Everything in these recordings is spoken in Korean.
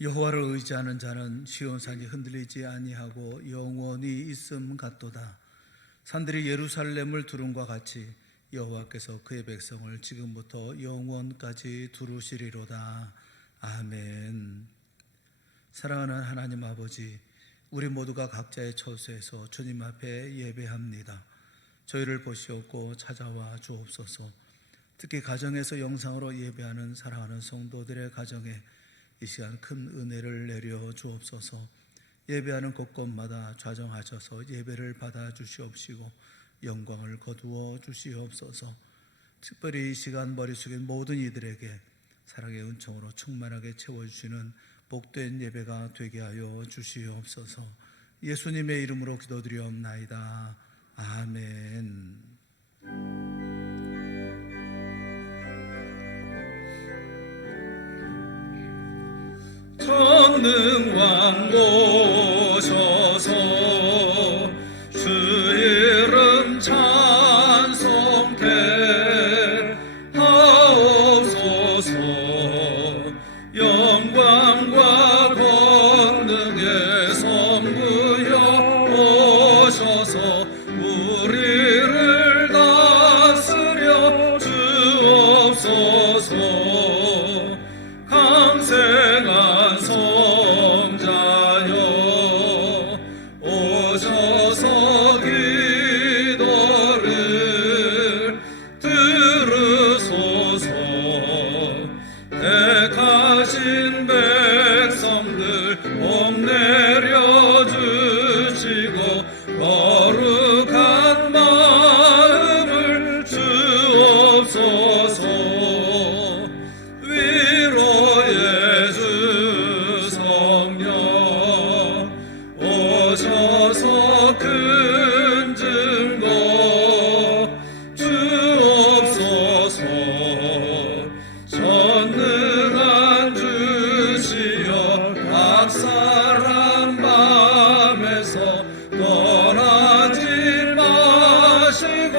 여호와를 의지하는 자는 시온산이 흔들리지 아니하고 영원히 있음 같도다. 산들이 예루살렘을 두름과 같이 여호와께서 그의 백성을 지금부터 영원까지 두루시리로다. 아멘. 사랑하는 하나님 아버지, 우리 모두가 각자의 처소에서 주님 앞에 예배합니다. 저희를 보시옵고 찾아와 주옵소서. 특히 가정에서 영상으로 예배하는 사랑하는 성도들의 가정에 이 시간 큰 은혜를 내려 주옵소서. 예배하는 곳곳마다 좌정하셔서 예배를 받아 주시옵시고 영광을 거두어 주시옵소서. 특별히 이 시간 머리 숙인 모든 이들에게 사랑의 은총으로 충만하게 채워주시는 복된 예배가 되게 하여 주시옵소서. 예수님의 이름으로 기도드리옵나이다. 아멘. 전능왕 모셔서 주 이름 찬송케 하옵소서. 영광과 권능의 성부여 오셔서 우리를 다스려 주옵소서. 강생한 성자여 오셔서 기도를 들으소서. 택하신 백성들 복 내려주시고 거룩한 마음을 주옵소서. 위로의 주 성령 오셔서 큰 증거 주옵소서. 전능한 주시여 각 사람 밤에서 떠나지 마시고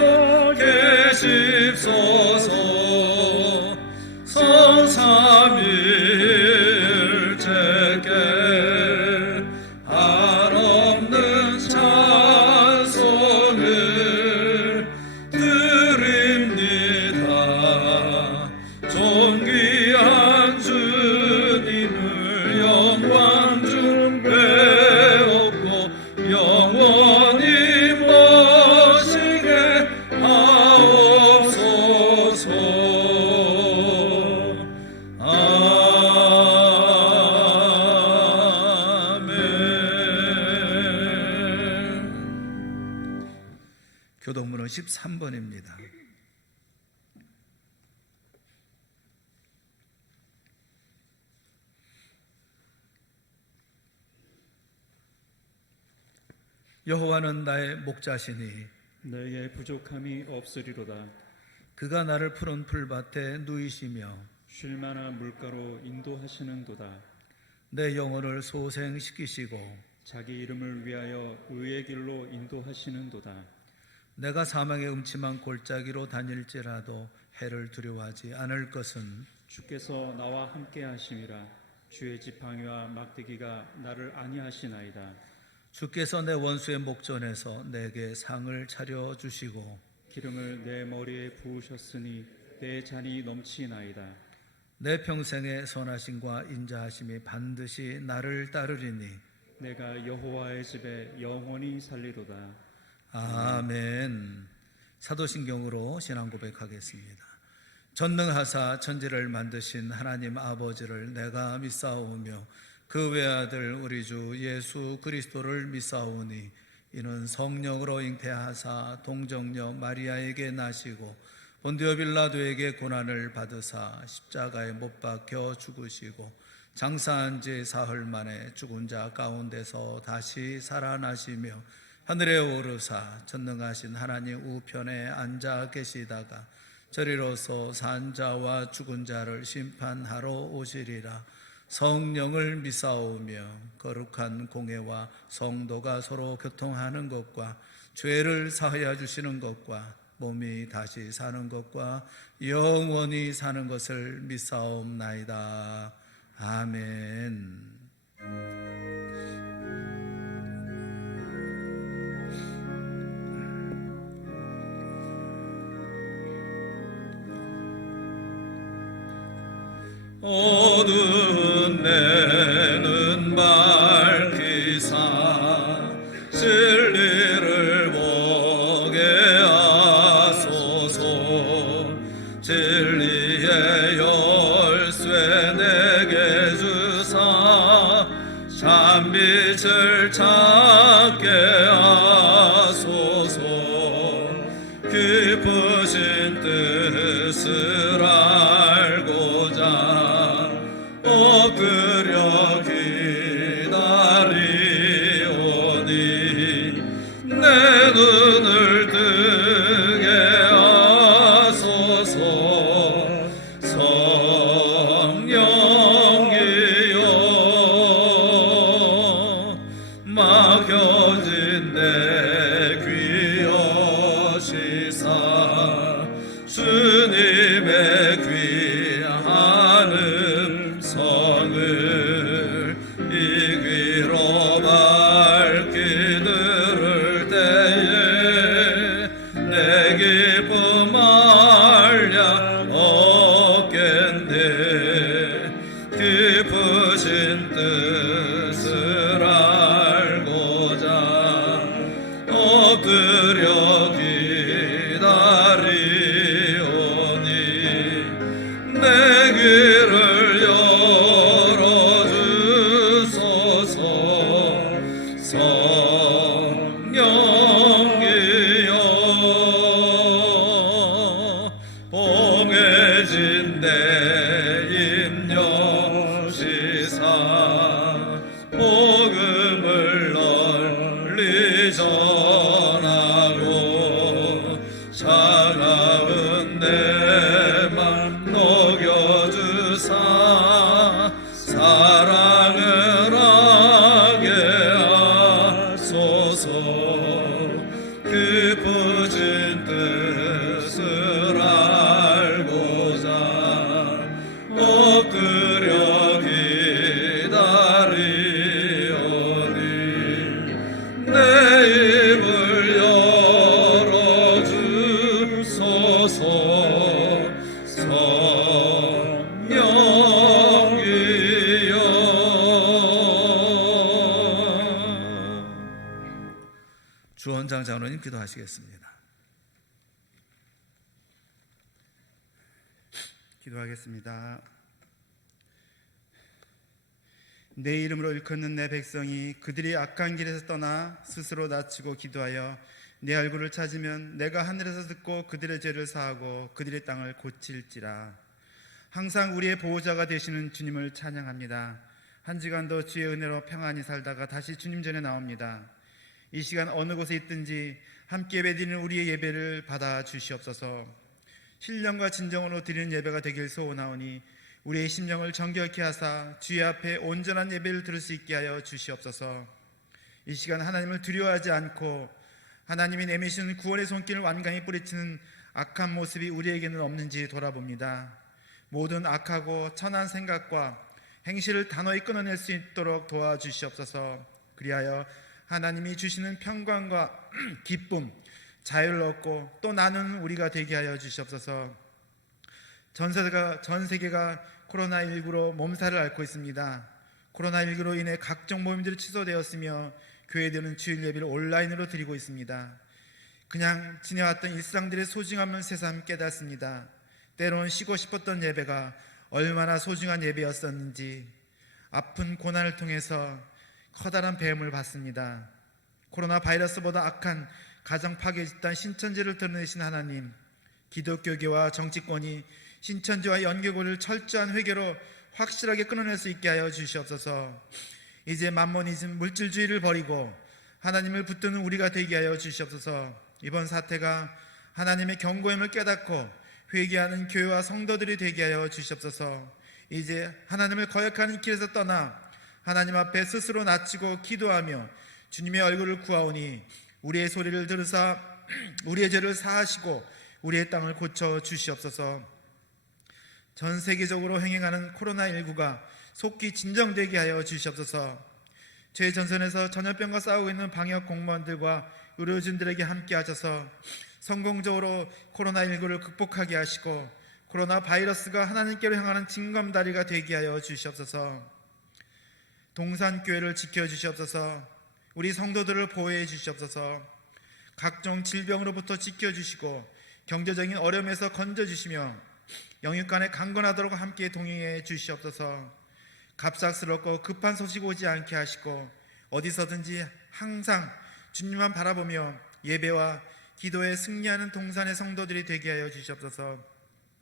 계십소서. 성삼일체께 한없는 찬송을 드립니다. 존귀한 주님을 영광 중 배웠고 영원히 모시게 하옵소서. 교동문은 13번입니다. 여호와는 나의 목자시니 내게 부족함이 없으리로다. 그가 나를 푸른 풀밭에 누이시며 쉴만한 물가로 인도하시는도다. 내 영혼을 소생시키시고 자기 이름을 위하여 의의 길로 인도하시는도다. 내가 사망의 음침한 골짜기로 다닐지라도 해를 두려워하지 않을 것은 주께서 나와 함께 하심이라. 주의 지팡이와 막대기가 나를 안위하시나이다. 주께서 내 원수의 목전에서 내게 상을 차려주시고 기름을 내 머리에 부으셨으니 내 잔이 넘치나이다. 내 평생의 선하심과 인자하심이 반드시 나를 따르리니 내가 여호와의 집에 영원히 살리로다. 아멘. 사도신경으로 신앙 고백하겠습니다. 전능하사 천지를 만드신 하나님 아버지를 내가 믿사오며 그 외아들 우리 주 예수 그리스도를 믿사오니 이는 성령으로 잉태하사 동정녀 마리아에게 나시고 본디오 빌라도에게 고난을 받으사 십자가에 못 박혀 죽으시고 장사한 지 사흘 만에 죽은 자 가운데서 다시 살아나시며 하늘에 오르사 전능하신 하나님 우편에 앉아 계시다가 저리로서 산 자와 죽은 자를 심판하러 오시리라. 성령을 믿사오며 거룩한 공회와 성도가 서로 교통하는 것과 죄를 사하여 주시는 것과 몸이 다시 사는 것과 영원히 사는 것을 믿사옵나이다. 아멘. 어두운 내는 밝히사 진리를 보게 하소서. 진리의 열쇠 내게 주사 참빛을 찾게 하소서. 깊으신 뜻을 알고자 엎드려 기다리오니 내 눈을 뜨게 하소서. 성령이여 막혀진 내 귀 여시사 주님의 귀한 음성을 이 귀로 밝히 들을 때에 내 기쁨 알량 없겠네. 깊으신 뜻을 알고자 엎드려 기다리오니 내 귀를 열어주소서. 성령이여 봉해진 내 입 여시사 복음을 널리 전하고 차가운 내 맘 녹여주사 사랑을 하게 하소서. 깊으신 뜻을 알고자 엎드려 기다리오니 내 입을 열어주소서. 성령이여. 주원장 장로님 기도하시겠습니다. 기도하겠습니다. 내 이름으로 일컫는 내 백성이 그들이 악한 길에서 떠나 스스로 낮추고 기도하여 내 얼굴을 찾으면 내가 하늘에서 듣고 그들의 죄를 사하고 그들의 땅을 고칠지라. 항상 우리의 보호자가 되시는 주님을 찬양합니다. 한 주간도 주의 은혜로 평안히 살다가 다시 주님 전에 나옵니다. 이 시간 어느 곳에 있든지 함께 예배드리는 우리의 예배를 받아 주시옵소서. 신령과 진정으로 드리는 예배가 되길 소원하오니 우리의 심령을 정결케 하사 주의 앞에 온전한 예배를 드릴 수 있게 하여 주시옵소서. 이 시간 하나님을 두려워하지 않고 하나님이 내미시는 구원의 손길을 완강히 뿌리치는 악한 모습이 우리에게는 없는지 돌아봅니다. 모든 악하고 천한 생각과 행실을 단호히 끊어낼 수 있도록 도와주시옵소서. 그리하여 하나님이 주시는 평강과 기쁨, 자유를 얻고 또 나누는 우리가 되게 하여 주시옵소서. 전 세계가 코로나19로 몸살을 앓고 있습니다. 코로나19로 인해 각종 모임들이 취소되었으며 교회들은 주일 예배를 온라인으로 드리고 있습니다. 그냥 지내왔던 일상들의 소중함을 새삼 깨닫습니다. 때론 쉬고 싶었던 예배가 얼마나 소중한 예배였었는지 아픈 고난을 통해서 커다란 배움을 받습니다. 코로나 바이러스보다 악한 가정 파괴 집단 신천지를 드러내신 하나님, 기독교계와 정치권이 신천지와 연계고를 철저한 회개로 확실하게 끊어낼 수 있게 하여 주시옵소서. 이제 만모니즘 물질주의를 버리고 하나님을 붙드는 우리가 되게 하여 주시옵소서. 이번 사태가 하나님의 경고임을 깨닫고 회개하는 교회와 성도들이 되게 하여 주시옵소서. 이제 하나님을 거역하는 길에서 떠나 하나님 앞에 스스로 낮추고 기도하며 주님의 얼굴을 구하오니 우리의 소리를 들으사 우리의 죄를 사하시고 우리의 땅을 고쳐 주시옵소서. 전 세계적으로 행행하는 코로나19가 속기 진정되게 하여 주시옵소서. 최전선에서 전염병과 싸우고 있는 방역 공무원들과 의료진들에게 함께 하셔서 성공적으로 코로나19를 극복하게 하시고 코로나 바이러스가 하나님께로 향하는 징검다리가 되게 하여 주시옵소서. 동산교회를 지켜주시옵소서. 우리 성도들을 보호해 주시옵소서. 각종 질병으로부터 지켜주시고 경제적인 어려움에서 건져주시며 영육간에 강건하도록 함께 동행해 주시옵소서. 갑작스럽고 급한 소식 오지 않게 하시고 어디서든지 항상 주님만 바라보며 예배와 기도에 승리하는 동산의 성도들이 되게 하여 주시옵소서.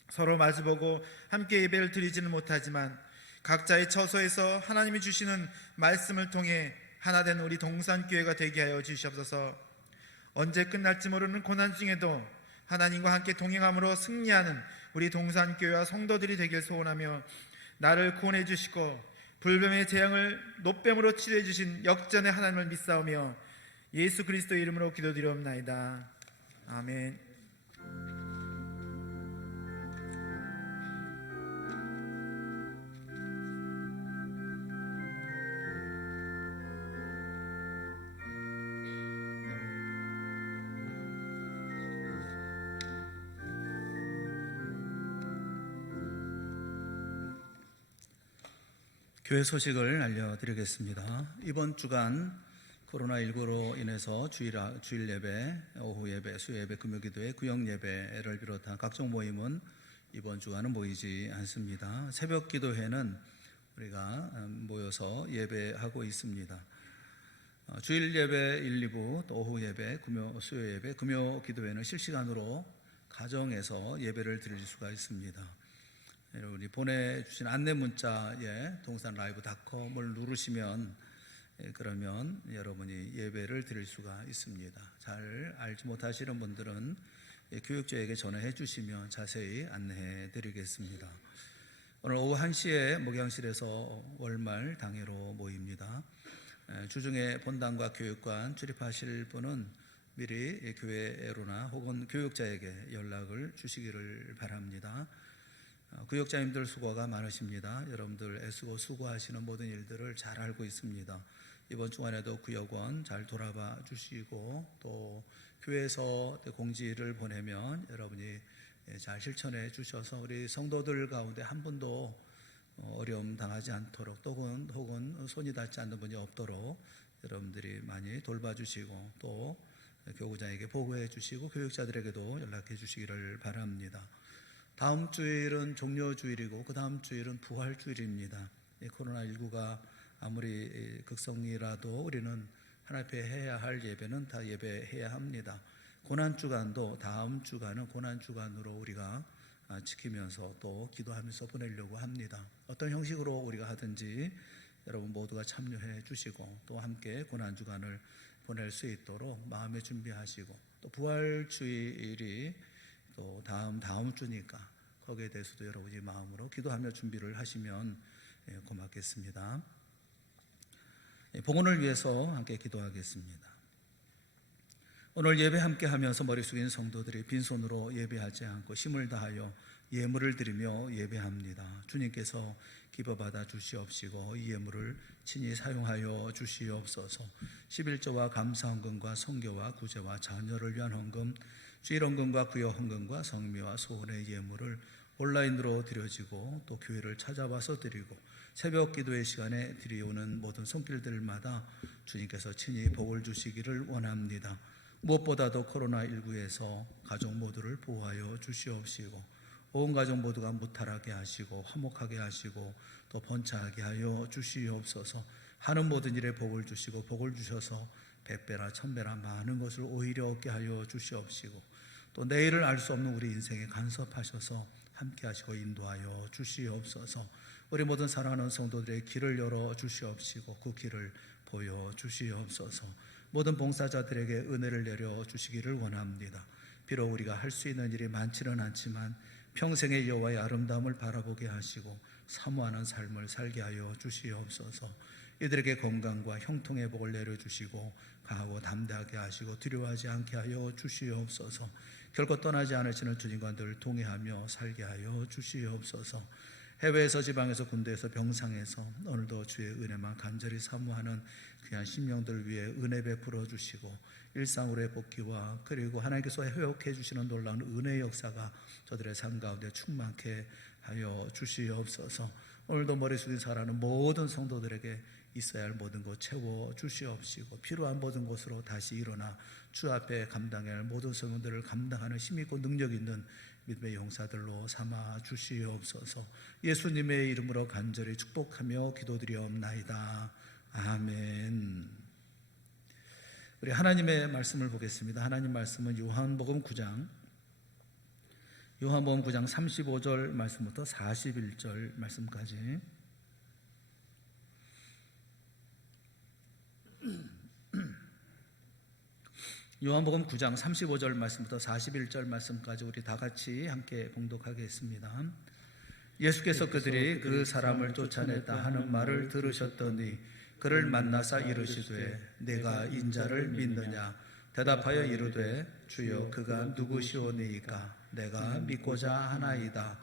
서로 마주보고 함께 예배를 드리지는 못하지만 각자의 처소에서 하나님이 주시는 말씀을 통해 하나된 우리 동산교회가 되게 하여 주시옵소서. 언제 끝날지 모르는 고난 중에도 하나님과 함께 동행함으로 승리하는 우리 동산교회와 성도들이 되길 소원하며 나를 구원해 주시고 불뱀의 재앙을 노뱀으로 치료해 주신 역전의 하나님을 믿사오며 예수 그리스도 이름으로 기도드리옵나이다. 아멘. 교회 소식을 알려드리겠습니다. 이번 주간 코로나19로 인해서 주일 예배, 오후 예배, 수요 예배, 금요 기도회, 구역 예배를 비롯한 각종 모임은 이번 주간은 모이지 않습니다. 새벽 기도회는 우리가 모여서 예배하고 있습니다. 주일 예배 1, 2부, 또 오후 예배, 수요 예배, 금요 기도회는 실시간으로 가정에서 예배를 드릴 수가 있습니다. 여러분이 보내주신 안내 문자에 동산라이브닷컴을 누르시면 그러면 여러분이 예배를 드릴 수가 있습니다. 잘 알지 못하시는 분들은 교육자에게 전화해 주시면 자세히 안내해 드리겠습니다. 오늘 오후 1시에 목양실에서 월말 당회로 모입니다. 주중에 본당과 교육관 출입하실 분은 미리 교회로나 혹은 교육자에게 연락을 주시기를 바랍니다. 구역자님들 수고가 많으십니다. 여러분들 애쓰고 수고하시는 모든 일들을 잘 알고 있습니다. 이번 주간에도 구역원 잘 돌아봐 주시고 또 교회에서 공지를 보내면 여러분이 잘 실천해 주셔서 우리 성도들 가운데 한 분도 어려움 당하지 않도록 혹은 손이 닿지 않는 분이 없도록 여러분들이 많이 돌봐주시고 또 교구장에게 보고해 주시고 교육자들에게도 연락해 주시기를 바랍니다. 다음 주일은 종료주일이고 그 다음 주일은 부활주일입니다. 코로나19가 아무리 극성이라도 우리는 하나님 앞에 해야 할 예배는 다 예배해야 합니다. 고난주간도 다음 주간은 고난주간으로 우리가 지키면서 또 기도하면서 보내려고 합니다. 어떤 형식으로 우리가 하든지 여러분 모두가 참여해 주시고 또 함께 고난주간을 보낼 수 있도록 마음에 준비하시고 또 부활주일이 또 다음 주니까 거기에 대해서도 여러분이 마음으로 기도하며 준비를 하시면 고맙겠습니다. 복원을 위해서 함께 기도하겠습니다. 오늘 예배 함께 하면서 머리 숙인 성도들이 빈손으로 예배하지 않고 힘을 다하여 예물을 드리며 예배합니다. 주님께서 기뻐받아 주시옵시고 이 예물을 친히 사용하여 주시옵소서. 11조와 감사헌금과 성교와 구제와 자녀를 위한 헌금, 주일 헌금과 구역 헌금과 성미와 소원의 예물을 온라인으로 드려지고 또 교회를 찾아와서 드리고 새벽 기도의 시간에 드리오는 모든 손길들마다 주님께서 친히 복을 주시기를 원합니다. 무엇보다도 코로나19에서 가족 모두를 보호하여 주시옵시고 온 가족 모두가 무탈하게 하시고 화목하게 하시고 또 번창하게 하여 주시옵소서. 하는 모든 일에 복을 주시고 복을 주셔서 백배나 천배나 많은 것을 오히려 얻게 하여 주시옵시고 또 내일을 알 수 없는 우리 인생에 간섭하셔서 함께 하시고 인도하여 주시옵소서. 우리 모든 사랑하는 성도들의 길을 열어 주시옵시고 그 길을 보여 주시옵소서. 모든 봉사자들에게 은혜를 내려 주시기를 원합니다. 비록 우리가 할 수 있는 일이 많지는 않지만 평생의 여호와의 아름다움을 바라보게 하시고 사모하는 삶을 살게 하여 주시옵소서. 이들에게 건강과 형통의 복을 내려주시고 강하고 담대하게 하시고 두려워하지 않게 하여 주시옵소서. 결코 떠나지 않으시는 주님과 늘 동행하며 살게 하여 주시옵소서. 해외에서 지방에서 군대에서 병상에서 오늘도 주의 은혜만 간절히 사모하는 귀한 심령들 위해 은혜 베풀어 주시고 일상으로의 복귀와 그리고 하나님께서 회복해 주시는 놀라운 은혜의 역사가 저들의 삶 가운데 충만케 하여 주시옵소서. 오늘도 머리 숙인 살아가는 모든 성도들에게 있어야 할 모든 것 채워 주시옵시고 필요한 모든 것으로 다시 일어나 주 앞에 감당해야 할 모든 성도들을 감당하는 힘 있고 능력 있는 믿음의 용사들로 삼아 주시옵소서. 예수님의 이름으로 간절히 축복하며 기도드리옵나이다. 아멘. 우리 하나님의 말씀을 보겠습니다. 하나님 말씀은 요한복음 9장 35절 말씀부터 41절 말씀까지. 요한복음 9장 35절 말씀부터 41절 말씀까지 우리 다 같이 함께 봉독하겠습니다. 예수께서 그들이 그 사람을 쫓아냈다 하는 말을 들으셨더니 그를 만나사 이르시되 내가 인자를 믿느냐 대답하여 이르되 주여 그가 누구시오니이까 내가 믿고자 하나이다.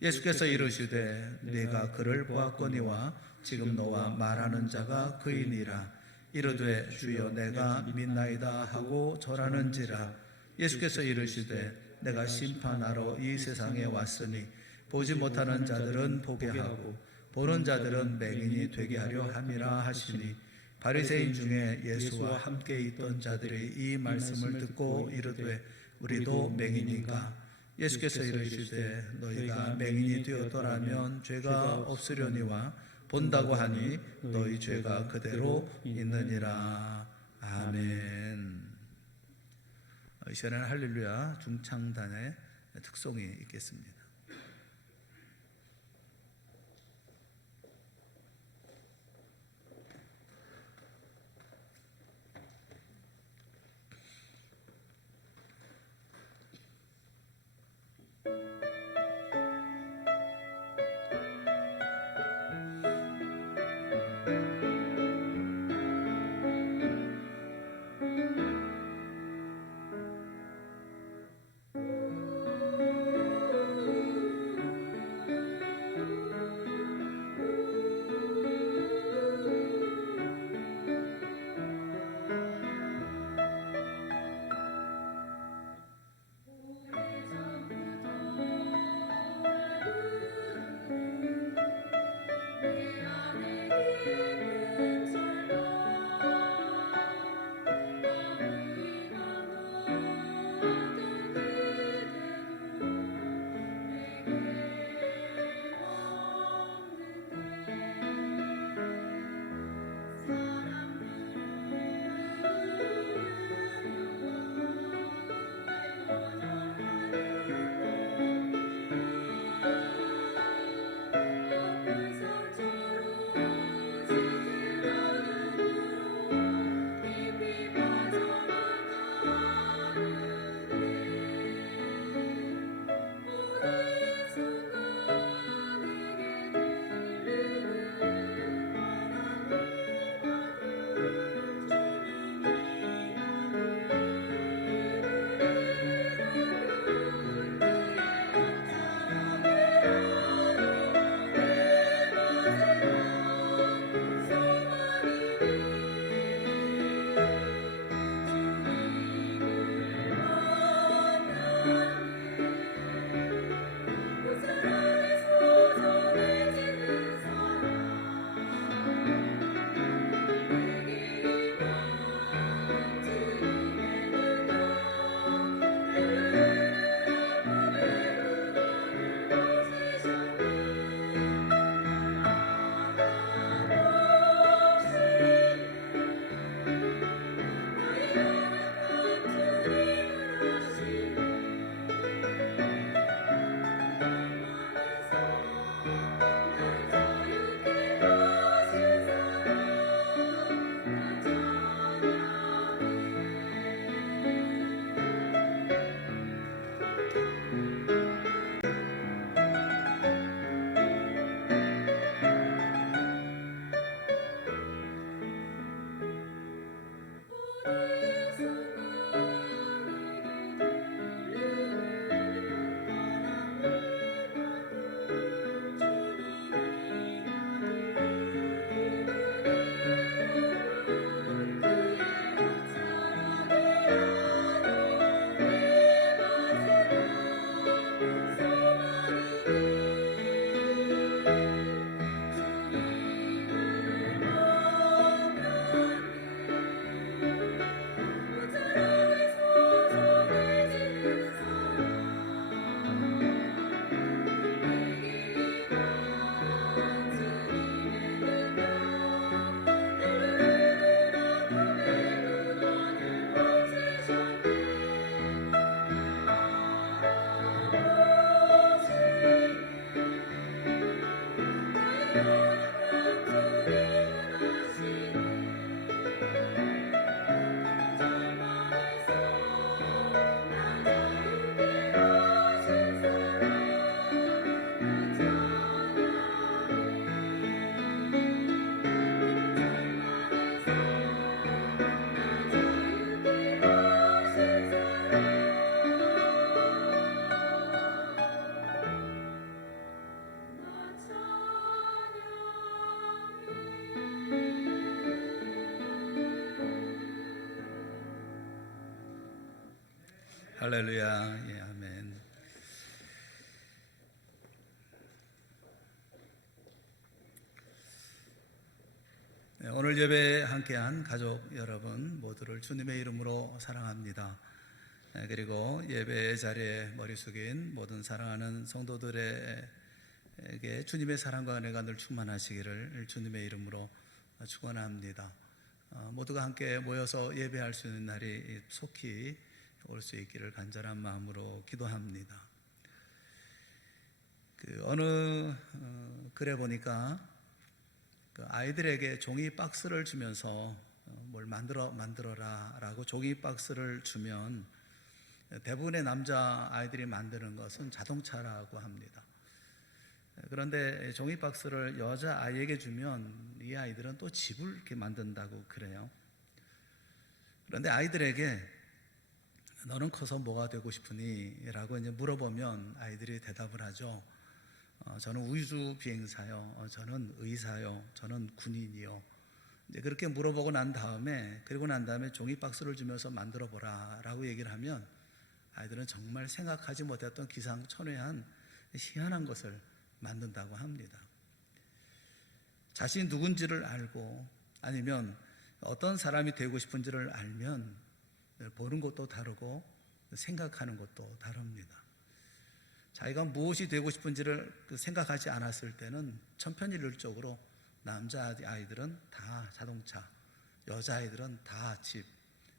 예수께서 이르시되 내가 그를 보았거니와 지금 너와 말하는 자가 그이니라. 이르되 주여 내가 믿나이다 하고 절하는지라. 예수께서 이르시되 내가 심판하러 이 세상에 왔으니 보지 못하는 자들은 보게 하고 보는 자들은 맹인이 되게 하려 함이라 하시니 바리새인 중에 예수와 함께 있던 자들이 이 말씀을 듣고 이르되 우리도 맹인인가. 예수께서 이르시되 너희가 맹인이 되었더라면 죄가 없으려니와 본다고 하니 너희 죄가 그대로 있느니라. 아멘. 이 시간에는 할렐루야 중창단의 특송이 있겠습니다. 할렐루야. 예, 아멘. 네, 오늘 예배에 함께한 가족 여러분 모두를 주님의 이름으로 사랑합니다. 그리고 예배 자리에 머리 숙인 모든 사랑하는 성도들에게 주님의 사랑과 은혜가 늘 충만하시기를 주님의 이름으로 축원합니다. 모두가 함께 모여서 예배할 수 있는 날이 속히 올 수 있기를 간절한 마음으로 기도합니다. 어느 글에 보니까 아이들에게 종이 박스를 주면서 뭘 만들어라 라고 종이 박스를 주면 대부분의 남자 아이들이 만드는 것은 자동차라고 합니다. 그런데 종이 박스를 여자 아이에게 주면 이 아이들은 또 집을 이렇게 만든다고 그래요. 그런데 아이들에게 너는 커서 뭐가 되고 싶으니? 라고 이제 물어보면 아이들이 대답을 하죠. 저는 우주 비행사요. 저는 의사요. 저는 군인이요. 이제 그렇게 물어보고 난 다음에 종이 박스를 주면서 만들어 보라 라고 얘기를 하면 아이들은 정말 생각하지 못했던 기상천외한 희한한 것을 만든다고 합니다. 자신이 누군지를 알고 아니면 어떤 사람이 되고 싶은지를 알면 보는 것도 다르고 생각하는 것도 다릅니다. 자기가 무엇이 되고 싶은지를 생각하지 않았을 때는 천편일률적으로 남자 아이들은 다 자동차, 여자 아이들은 다 집.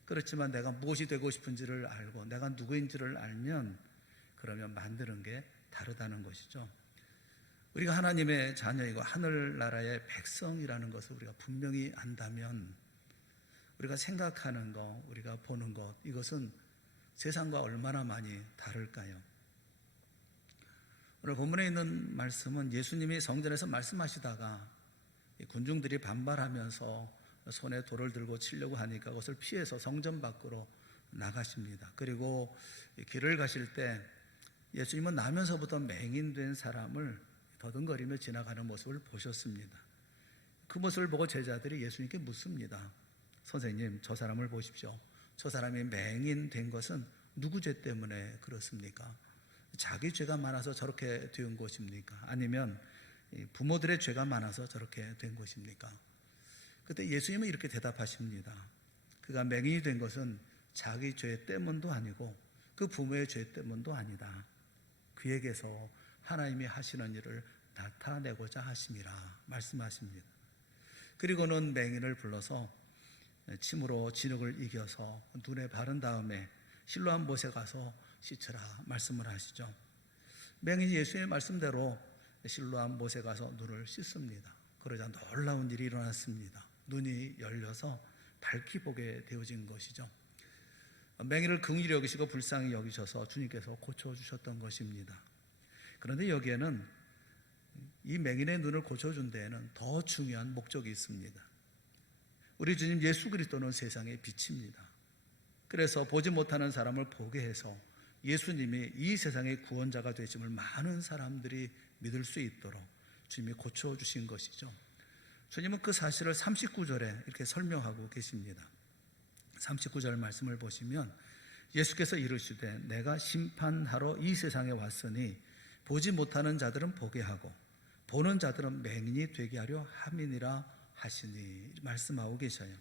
그렇지만 내가 무엇이 되고 싶은지를 알고 내가 누구인지를 알면 그러면 만드는 게 다르다는 것이죠. 우리가 하나님의 자녀이고 하늘나라의 백성이라는 것을 우리가 분명히 안다면 우리가 생각하는 것, 우리가 보는 것, 이것은 세상과 얼마나 많이 다를까요? 오늘 본문에 있는 말씀은 예수님이 성전에서 말씀하시다가 군중들이 반발하면서 손에 돌을 들고 치려고 하니까 그것을 피해서 성전 밖으로 나가십니다. 그리고 길을 가실 때 예수님은 나면서부터 맹인된 사람을 더듬거리며 지나가는 모습을 보셨습니다. 그 모습을 보고 제자들이 예수님께 묻습니다. 선생님, 저 사람을 보십시오. 저 사람이 맹인된 것은 누구 죄 때문에 그렇습니까? 자기 죄가 많아서 저렇게 된 것입니까? 아니면 부모들의 죄가 많아서 저렇게 된 것입니까? 그때 예수님은 이렇게 대답하십니다. 그가 맹인이 된 것은 자기 죄 때문도 아니고 그 부모의 죄 때문도 아니다. 그에게서 하나님이 하시는 일을 나타내고자 하심이라 말씀하십니다. 그리고는 맹인을 불러서 침으로 진흙을 이겨서 눈에 바른 다음에 실로암 못에 가서 씻으라 말씀을 하시죠. 맹인이 예수의 말씀대로 실로암 못에 가서 눈을 씻습니다. 그러자 놀라운 일이 일어났습니다. 눈이 열려서 밝히 보게 되어진 것이죠. 맹인을 긍휼히 여기시고 불쌍히 여기셔서 주님께서 고쳐주셨던 것입니다. 그런데 여기에는 이 맹인의 눈을 고쳐준 데에는 더 중요한 목적이 있습니다. 우리 주님 예수 그리스도는 세상의 빛입니다. 그래서 보지 못하는 사람을 보게 해서 예수님이 이 세상의 구원자가 되심을 많은 사람들이 믿을 수 있도록 주님이 고쳐주신 것이죠. 주님은 그 사실을 39절에 이렇게 설명하고 계십니다. 39절 말씀을 보시면 예수께서 이르시되 내가 심판하러 이 세상에 왔으니 보지 못하는 자들은 보게 하고 보는 자들은 맹인이 되게 하려 함이니라 하시니 말씀하고 계셔요.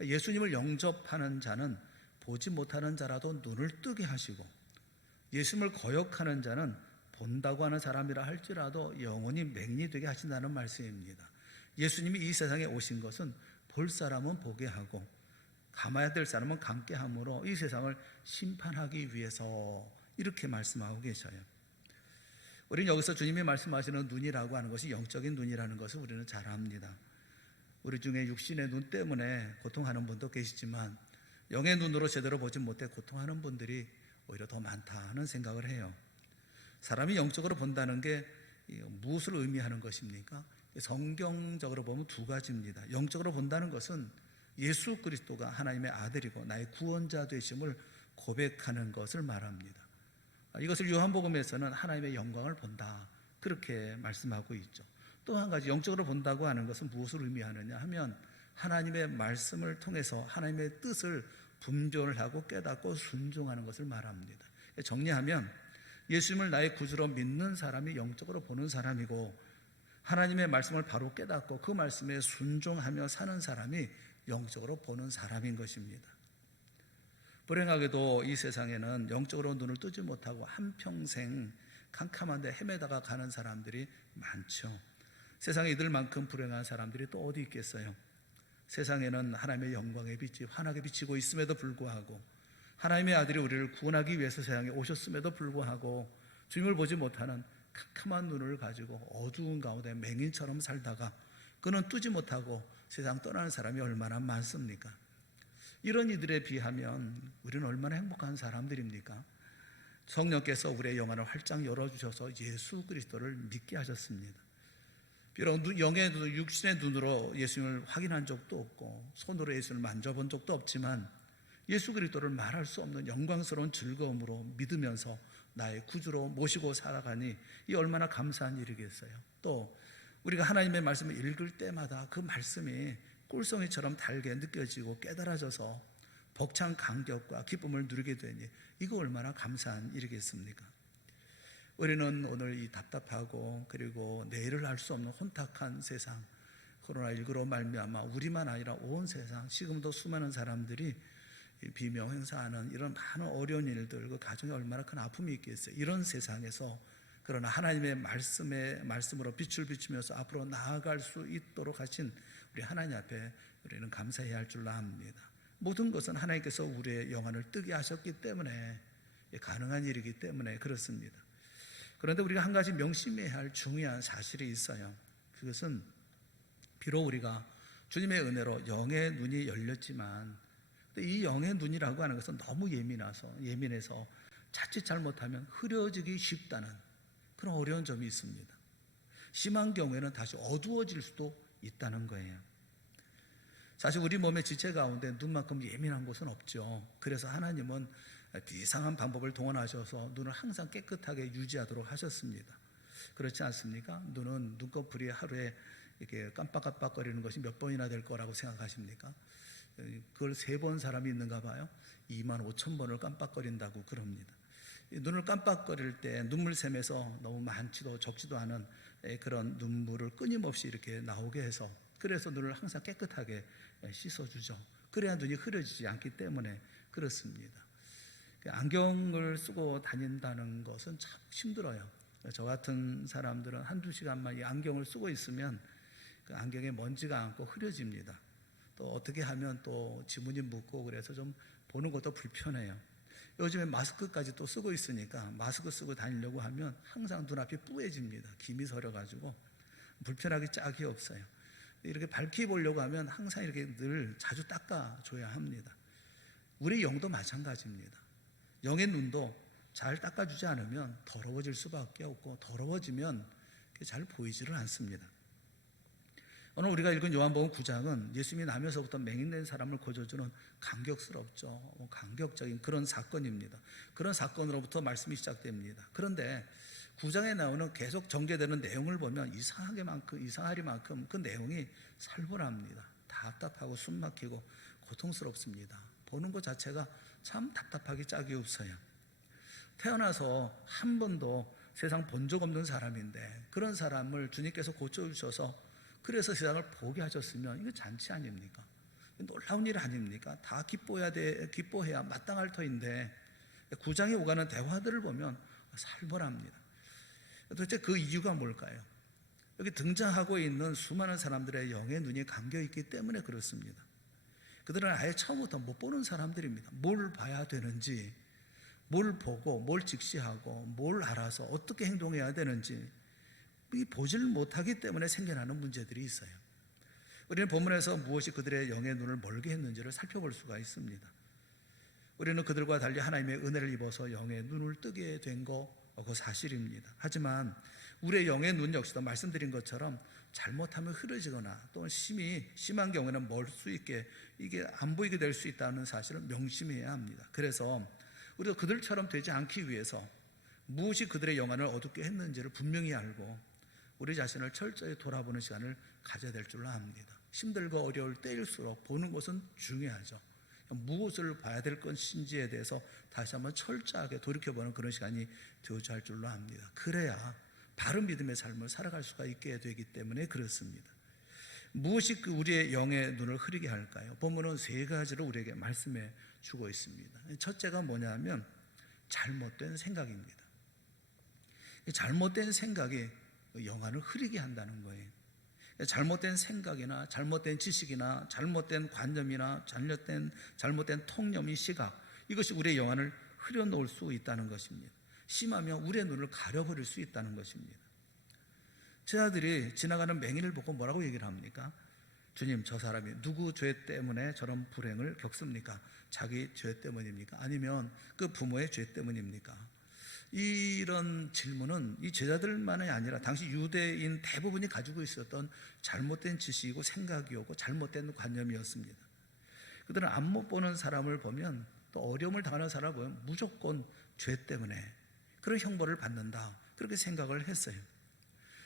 예수님을 영접하는 자는 보지 못하는 자라도 눈을 뜨게 하시고 예수님을 거역하는 자는 본다고 하는 사람이라 할지라도 영원히 맹인이 되게 하신다는 말씀입니다. 예수님이 이 세상에 오신 것은 볼 사람은 보게 하고 감아야 될 사람은 감게 함으로 이 세상을 심판하기 위해서 이렇게 말씀하고 계셔요. 우리는 여기서 주님이 말씀하시는 눈이라고 하는 것이 영적인 눈이라는 것을 우리는 잘 압니다. 우리 중에 육신의 눈 때문에 고통하는 분도 계시지만 영의 눈으로 제대로 보지 못해 고통하는 분들이 오히려 더 많다는 생각을 해요. 사람이 영적으로 본다는 게 무엇을 의미하는 것입니까? 성경적으로 보면 두 가지입니다. 영적으로 본다는 것은 예수 그리스도가 하나님의 아들이고 나의 구원자 되심을 고백하는 것을 말합니다. 이것을 요한복음에서는 하나님의 영광을 본다, 그렇게 말씀하고 있죠. 또 한 가지 영적으로 본다고 하는 것은 무엇을 의미하느냐 하면 하나님의 말씀을 통해서 하나님의 뜻을 분별을 하고 깨닫고 순종하는 것을 말합니다. 정리하면 예수님을 나의 구주로 믿는 사람이 영적으로 보는 사람이고, 하나님의 말씀을 바로 깨닫고 그 말씀에 순종하며 사는 사람이 영적으로 보는 사람인 것입니다. 불행하게도 이 세상에는 영적으로 눈을 뜨지 못하고 한평생 캄캄한데 헤매다가 가는 사람들이 많죠. 세상에 이들만큼 불행한 사람들이 또 어디 있겠어요? 세상에는 하나님의 영광의 빛이 환하게 비치고 있음에도 불구하고, 하나님의 아들이 우리를 구원하기 위해서 세상에 오셨음에도 불구하고 주님을 보지 못하는 캄캄한 눈을 가지고 어두운 가운데 맹인처럼 살다가 그는 뜨지 못하고 세상 떠나는 사람이 얼마나 많습니까? 이런 이들에 비하면 우리는 얼마나 행복한 사람들입니까? 성령께서 우리의 영안을 활짝 열어주셔서 예수 그리스도를 믿게 하셨습니다. 비록 영의 눈, 육신의 눈으로 예수님을 확인한 적도 없고 손으로 예수님을 만져본 적도 없지만 예수 그리스도를 말할 수 없는 영광스러운 즐거움으로 믿으면서 나의 구주로 모시고 살아가니 이 얼마나 감사한 일이겠어요. 또 우리가 하나님의 말씀을 읽을 때마다 그 말씀이 꿀송이처럼 달게 느껴지고 깨달아져서 벅찬 감격과 기쁨을 누리게 되니 이거 얼마나 감사한 일이겠습니까? 우리는 오늘 이 답답하고 그리고 내일을 알 수 없는 혼탁한 세상, 코로나19로 말미암아 우리만 아니라 온 세상 지금도 수많은 사람들이 비명 행사하는 이런 많은 어려운 일들, 그 가정에 얼마나 큰 아픔이 있겠어요. 이런 세상에서 그러나 하나님의 말씀으로 빛을 비추면서 앞으로 나아갈 수 있도록 하신 우리 하나님 앞에 우리는 감사해야 할 줄로 압니다. 모든 것은 하나님께서 우리의 영안을 뜨게 하셨기 때문에 가능한 일이기 때문에 그렇습니다. 그런데 우리가 한 가지 명심해야 할 중요한 사실이 있어요. 그것은 비록 우리가 주님의 은혜로 영의 눈이 열렸지만 이 영의 눈이라고 하는 것은 너무 예민해서 자칫 잘못하면 흐려지기 쉽다는 그런 어려운 점이 있습니다. 심한 경우에는 다시 어두워질 수도 있다는 거예요. 사실 우리 몸의 지체 가운데 눈만큼 예민한 곳은 없죠. 그래서 하나님은 이상한 방법을 동원하셔서 눈을 항상 깨끗하게 유지하도록 하셨습니다. 그렇지 않습니까? 눈은 눈꺼풀이 하루에 이렇게 깜빡깜빡거리는 것이 몇 번이나 될 거라고 생각하십니까? 그걸 3번 사람이 있는가 봐요. 25,000번을 깜빡거린다고 그럽니다. 눈을 깜빡거릴 때 눈물샘에서 너무 많지도 적지도 않은 그런 눈물을 끊임없이 이렇게 나오게 해서 그래서 눈을 항상 깨끗하게 씻어주죠. 그래야 눈이 흐려지지 않기 때문에 그렇습니다. 안경을 쓰고 다닌다는 것은 참 힘들어요. 저 같은 사람들은 한두 시간만 이 안경을 쓰고 있으면 그 안경에 먼지가 앉고 흐려집니다. 또 어떻게 하면 또 지문이 묻고 그래서 좀 보는 것도 불편해요. 요즘에 마스크까지 또 쓰고 있으니까 마스크 쓰고 다니려고 하면 항상 눈앞이 뿌얘집니다. 김이 서려가지고 불편하기 짝이 없어요. 이렇게 밝게 보려고 하면 항상 이렇게 늘 자주 닦아줘야 합니다. 우리 영도 마찬가지입니다. 영의 눈도 잘 닦아주지 않으면 더러워질 수밖에 없고 더러워지면 잘 보이지를 않습니다. 오늘 우리가 읽은 요한복음 9장은 예수님이 나면서부터 맹인된 사람을 고쳐주는 감격스럽죠. 감격적인 그런 사건입니다. 그런 사건으로부터 말씀이 시작됩니다. 그런데 9장에 나오는 계속 전개되는 내용을 보면 이상하리만큼 그 내용이 살벌합니다. 답답하고 숨막히고 고통스럽습니다. 보는 것 자체가 참 답답하기 짝이 없어요. 태어나서 한 번도 세상 본 적 없는 사람인데 그런 사람을 주님께서 고쳐주셔서 그래서 세상을 보게 하셨으면 이거 잔치 아닙니까? 놀라운 일 아닙니까? 다 기뻐해야 마땅할 터인데 9장에 오가는 대화들을 보면 살벌합니다. 도대체 그 이유가 뭘까요? 여기 등장하고 있는 수많은 사람들의 영의 눈이 감겨있기 때문에 그렇습니다. 그들은 아예 처음부터 못 보는 사람들입니다. 뭘 봐야 되는지, 뭘 보고 뭘 직시하고 뭘 알아서 어떻게 행동해야 되는지 이 보질 못하기 때문에 생겨나는 문제들이 있어요. 우리는 본문에서 무엇이 그들의 영의 눈을 멀게 했는지를 살펴볼 수가 있습니다. 우리는 그들과 달리 하나님의 은혜를 입어서 영의 눈을 뜨게 된 거 그 사실입니다. 하지만 우리의 영의 눈 역시도 말씀드린 것처럼 잘못하면 흐려지거나 또 심한 경우에는 멀 수 있게 이게 안 보이게 될 수 있다는 사실을 명심해야 합니다. 그래서 우리도 그들처럼 되지 않기 위해서 무엇이 그들의 영안을 어둡게 했는지를 분명히 알고 우리 자신을 철저히 돌아보는 시간을 가져야 될 줄로 압니다. 힘들고 어려울 때일수록 보는 것은 중요하죠. 무엇을 봐야 될 것인지에 대해서 다시 한번 철저하게 돌이켜보는 그런 시간이 되어야 할 줄로 압니다. 그래야 바른 믿음의 삶을 살아갈 수가 있게 되기 때문에 그렇습니다. 무엇이 우리의 영의 눈을 흐리게 할까요? 본문은 세 가지로 우리에게 말씀해 주고 있습니다. 첫째가 뭐냐면 잘못된 생각입니다. 잘못된 생각이 영안을 흐리게 한다는 거예요. 잘못된 생각이나 잘못된 지식이나 잘못된 관념이나 잘못된 통념이 시각, 이것이 우리의 영안을 흐려놓을 수 있다는 것입니다. 심하면 우리의 눈을 가려버릴 수 있다는 것입니다. 제자들이 지나가는 맹인을 보고 뭐라고 얘기를 합니까? 주님, 저 사람이 누구 죄 때문에 저런 불행을 겪습니까? 자기 죄 때문입니까? 아니면 그 부모의 죄 때문입니까? 이런 질문은 이 제자들만이 아니라 당시 유대인 대부분이 가지고 있었던 잘못된 지식이고 생각이었고 잘못된 관념이었습니다. 그들은 앞못 보는 사람을 보면 또 어려움을 당하는 사람을 보면 무조건 죄 때문에 그런 형벌을 받는다, 그렇게 생각을 했어요.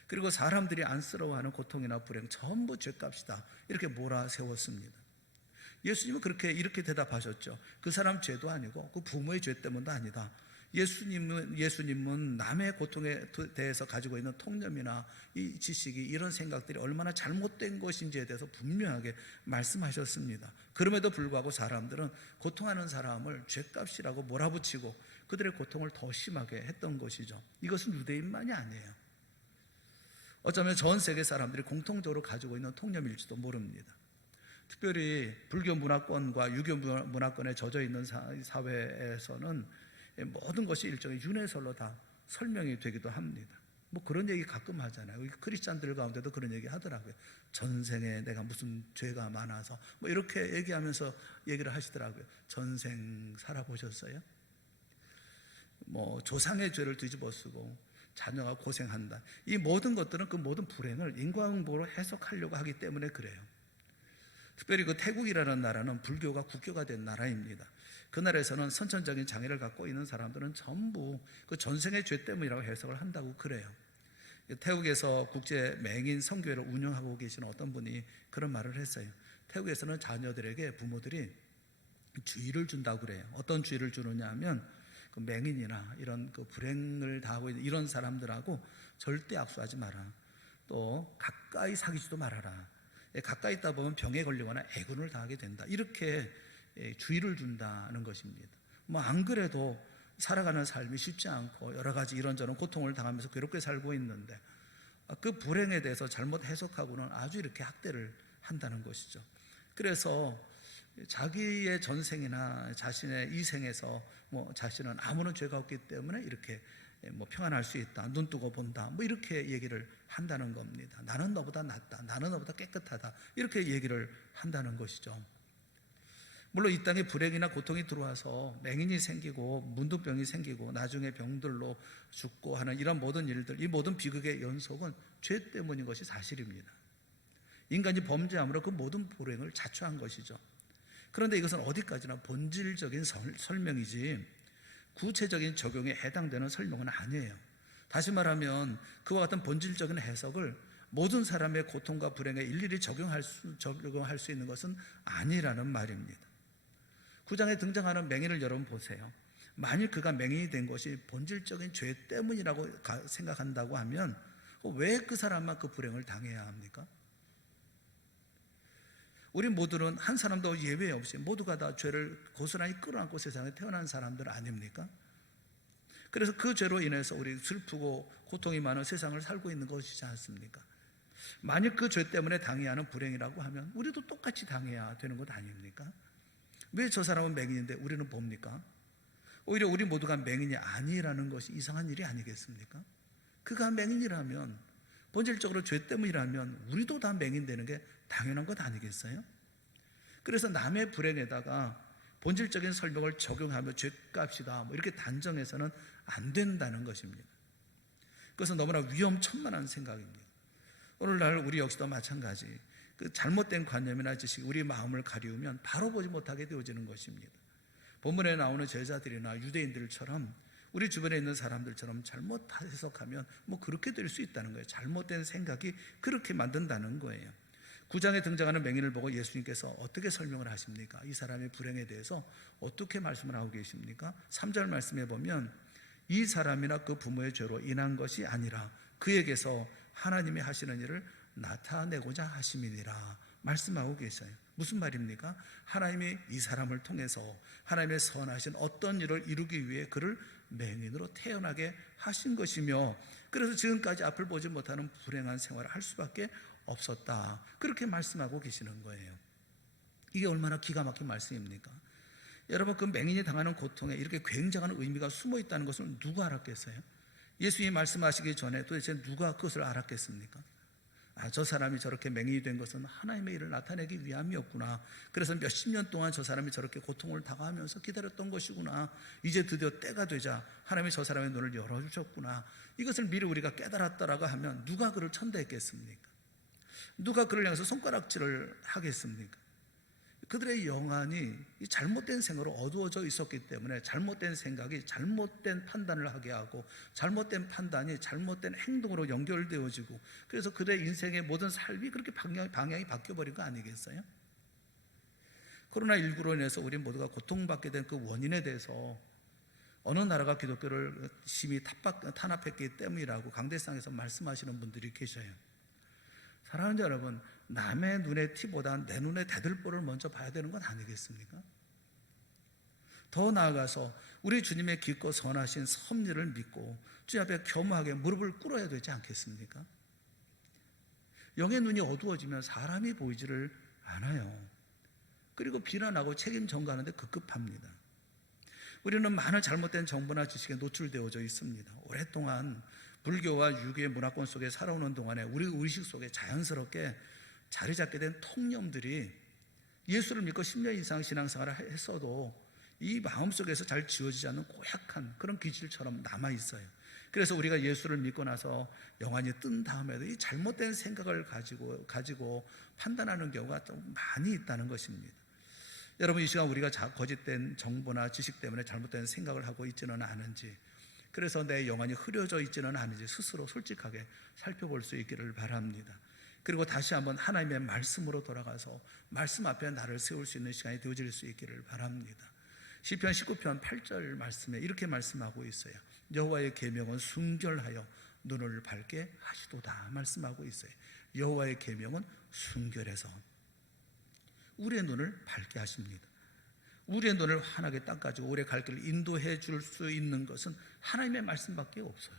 그리고 사람들이 안쓰러워하는 고통이나 불행 전부 죄값이다, 이렇게 몰아세웠습니다. 예수님은 이렇게 대답하셨죠. 그 사람 죄도 아니고 그 부모의 죄 때문도 아니다. 예수님은 남의 고통에 대해서 가지고 있는 통념이나 이 지식이, 이런 생각들이 얼마나 잘못된 것인지에 대해서 분명하게 말씀하셨습니다. 그럼에도 불구하고 사람들은 고통하는 사람을 죄값이라고 몰아붙이고 그들의 고통을 더 심하게 했던 것이죠. 이것은 유대인만이 아니에요. 어쩌면 전 세계 사람들이 공통적으로 가지고 있는 통념일지도 모릅니다. 특별히 불교 문화권과 유교 문화권에 젖어 있는 사회에서는 모든 것이 일종의 윤회설로 다 설명이 되기도 합니다. 뭐 그런 얘기 가끔 하잖아요. 크리스찬들 가운데도 그런 얘기 하더라고요. 전생에 내가 무슨 죄가 많아서 뭐 이렇게 얘기하면서 얘기를 하시더라고요. 전생 살아보셨어요? 뭐 조상의 죄를 뒤집어 쓰고 자녀가 고생한다. 이 모든 것들은 그 모든 불행을 인과응보로 해석하려고 하기 때문에 그래요. 특별히 그 태국이라는 나라는 불교가 국교가 된 나라입니다. 그 나라에서는 선천적인 장애를 갖고 있는 사람들은 전부 그 전생의 죄 때문이라고 해석을 한다고 그래요. 태국에서 국제 맹인 선교회를 운영하고 계시는 어떤 분이 그런 말을 했어요. 태국에서는 자녀들에게 부모들이 주의를 준다고 그래요. 어떤 주의를 주느냐 하면 그 맹인이나 이런 그 불행을 당하고 있는 이런 사람들하고 절대 악수하지 마라. 또 가까이 사귀지도 말아라. 가까이 있다 보면 병에 걸리거나 애군을 당하게 된다, 이렇게 주의를 준다는 것입니다. 뭐 안 그래도 살아가는 삶이 쉽지 않고 여러 가지 이런저런 고통을 당하면서 괴롭게 살고 있는데 그 불행에 대해서 잘못 해석하고는 아주 이렇게 학대를 한다는 것이죠. 그래서 자기의 전생이나 자신의 이생에서 뭐 자신은 아무런 죄가 없기 때문에 이렇게 뭐 평안할 수 있다, 눈 뜨고 본다, 뭐 이렇게 얘기를 한다는 겁니다. 나는 너보다 낫다, 나는 너보다 깨끗하다, 이렇게 얘기를 한다는 것이죠. 물론 이 땅에 불행이나 고통이 들어와서 맹인이 생기고 문둥병이 생기고 나중에 병들로 죽고 하는 이런 모든 일들, 이 모든 비극의 연속은 죄 때문인 것이 사실입니다. 인간이 범죄함으로 그 모든 불행을 자초한 것이죠. 그런데 이것은 어디까지나 본질적인 설명이지 구체적인 적용에 해당되는 설명은 아니에요. 다시 말하면 그와 같은 본질적인 해석을 모든 사람의 고통과 불행에 일일이 적용할 수 있는 것은 아니라는 말입니다. 9장에 등장하는 맹인을 여러분 보세요. 만일 그가 맹인이 된 것이 본질적인 죄 때문이라고 생각한다고 하면 왜 그 사람만 그 불행을 당해야 합니까? 우리 모두는 한 사람도 예외 없이 모두가 다 죄를 고스란히 끌어안고 세상에 태어난 사람들 아닙니까? 그래서 그 죄로 인해서 우리 슬프고 고통이 많은 세상을 살고 있는 것이지 않습니까? 만약 그 죄 때문에 당해야 하는 불행이라고 하면 우리도 똑같이 당해야 되는 것 아닙니까? 왜 저 사람은 맹인인데 우리는 뭡니까? 오히려 우리 모두가 맹인이 아니라는 것이 이상한 일이 아니겠습니까? 그가 맹인이라면, 본질적으로 죄 때문이라면 우리도 다 맹인 되는 게 당연한 것 아니겠어요? 그래서 남의 불행에다가 본질적인 설명을 적용하며 죄값이다 이렇게 단정해서는 안 된다는 것입니다. 그것은 너무나 위험천만한 생각입니다. 오늘날 우리 역시도 마찬가지, 그 잘못된 관념이나 지식이 우리 마음을 가리우면 바로 보지 못하게 되어지는 것입니다. 본문에 나오는 제자들이나 유대인들처럼 우리 주변에 있는 사람들처럼 잘못 해석하면 그렇게 될 수 있다는 거예요. 잘못된 생각이 그렇게 만든다는 거예요. 9장에 등장하는 맹인을 보고 예수님께서 어떻게 설명을 하십니까? 이 사람의 불행에 대해서 어떻게 말씀을 하고 계십니까? 3절 말씀에 보면 이 사람이나 그 부모의 죄로 인한 것이 아니라 그에게서 하나님이 하시는 일을 나타내고자 하심이니라 말씀하고 계셔요. 무슨 말입니까? 하나님이 이 사람을 통해서 하나님의 선하신 어떤 일을 이루기 위해 그를 맹인으로 태어나게 하신 것이며, 그래서 지금까지 앞을 보지 못하는 불행한 생활을 할 수밖에 없었다, 그렇게 말씀하고 계시는 거예요. 이게 얼마나 기가 막힌 말씀입니까? 여러분, 그 맹인이 당하는 고통에 이렇게 굉장한 의미가 숨어 있다는 것을 누가 알았겠어요? 예수님이 말씀하시기 전에 도대체 누가 그것을 알았겠습니까? 저 사람이 저렇게 맹인이 된 것은 하나님의 일을 나타내기 위함이었구나. 그래서 몇십 년 동안 저 사람이 저렇게 고통을 당하면서 기다렸던 것이구나. 이제 드디어 때가 되자 하나님이 저 사람의 눈을 열어주셨구나. 이것을 미리 우리가 깨달았다라고 하면 누가 그를 천대했겠습니까? 누가 그를 향해서 손가락질을 하겠습니까? 그들의 영안이 이 잘못된 생각으로 어두워져 있었기 때문에 잘못된 생각이 잘못된 판단을 하게 하고, 잘못된 판단이 잘못된 행동으로 연결되어지고, 그래서 그들의 인생의 모든 삶이 그렇게 방향이 바뀌어버린 거 아니겠어요? 코로나19로 인해서 우리 모두가 고통받게 된 그 원인에 대해서 어느 나라가 기독교를 심히 탄압했기 때문이라고 강대상에서 말씀하시는 분들이 계셔요. 사랑하는 여러분, 남의 눈의 티보다 내 눈의 대들보를 먼저 봐야 되는 건 아니겠습니까? 더 나아가서 우리 주님의 깊고 선하신 섭리를 믿고 주 앞에 겸허하게 무릎을 꿇어야 되지 않겠습니까? 영의 눈이 어두워지면 사람이 보이지를 않아요. 그리고 비난하고 책임 전가하는데 급급합니다. 우리는 많은 잘못된 정보나 지식에 노출되어져 있습니다. 오랫동안 불교와 유교의 문화권 속에 살아오는 동안에 우리 의식 속에 자연스럽게 자리 잡게 된 통념들이 예수를 믿고 10년 이상 신앙생활을 했어도 이 마음속에서 잘 지워지지 않는 고약한 그런 기질처럼 남아있어요. 그래서 우리가 예수를 믿고 나서 영안이 뜬 다음에도 이 잘못된 생각을 가지고 판단하는 경우가 좀 많이 있다는 것입니다. 여러분, 이 시간 우리가 거짓된 정보나 지식 때문에 잘못된 생각을 하고 있지는 않은지, 그래서 내 영안이 흐려져 있지는 않은지 스스로 솔직하게 살펴볼 수 있기를 바랍니다. 그리고 다시 한번 하나님의 말씀으로 돌아가서 말씀 앞에 나를 세울 수 있는 시간이 되어질 수 있기를 바랍니다. 시편 19편 8절 말씀에 이렇게 말씀하고 있어요. 여호와의 계명은 순결하여 눈을 밝게 하시도다 말씀하고 있어요. 여호와의 계명은 순결해서 우리의 눈을 밝게 하십니다. 우리의 눈을 환하게 닦아주고 우리의 갈 길을 인도해 줄 수 있는 것은 하나님의 말씀밖에 없어요.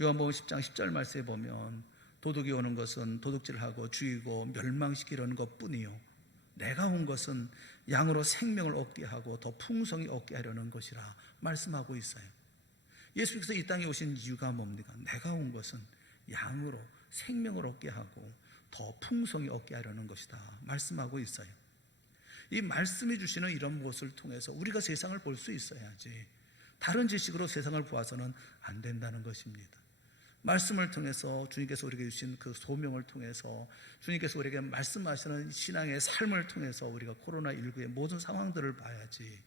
요한복음 10장 10절 말씀에 보면 도둑이 오는 것은 도둑질하고 죽이고 멸망시키려는 것뿐이요 내가 온 것은 양으로 생명을 얻게 하고 더 풍성히 얻게 하려는 것이라 말씀하고 있어요. 예수께서 이 땅에 오신 이유가 뭡니까? 내가 온 것은 양으로 생명을 얻게 하고 더 풍성히 얻게 하려는 것이다 말씀하고 있어요. 이 말씀이 주시는 이런 것을 통해서 우리가 세상을 볼 수 있어야지, 다른 지식으로 세상을 보아서는 안 된다는 것입니다. 말씀을 통해서 주님께서 우리에게 주신 그 소명을 통해서 주님께서 우리에게 말씀하시는 신앙의 삶을 통해서 우리가 코로나19의 모든 상황들을 봐야지,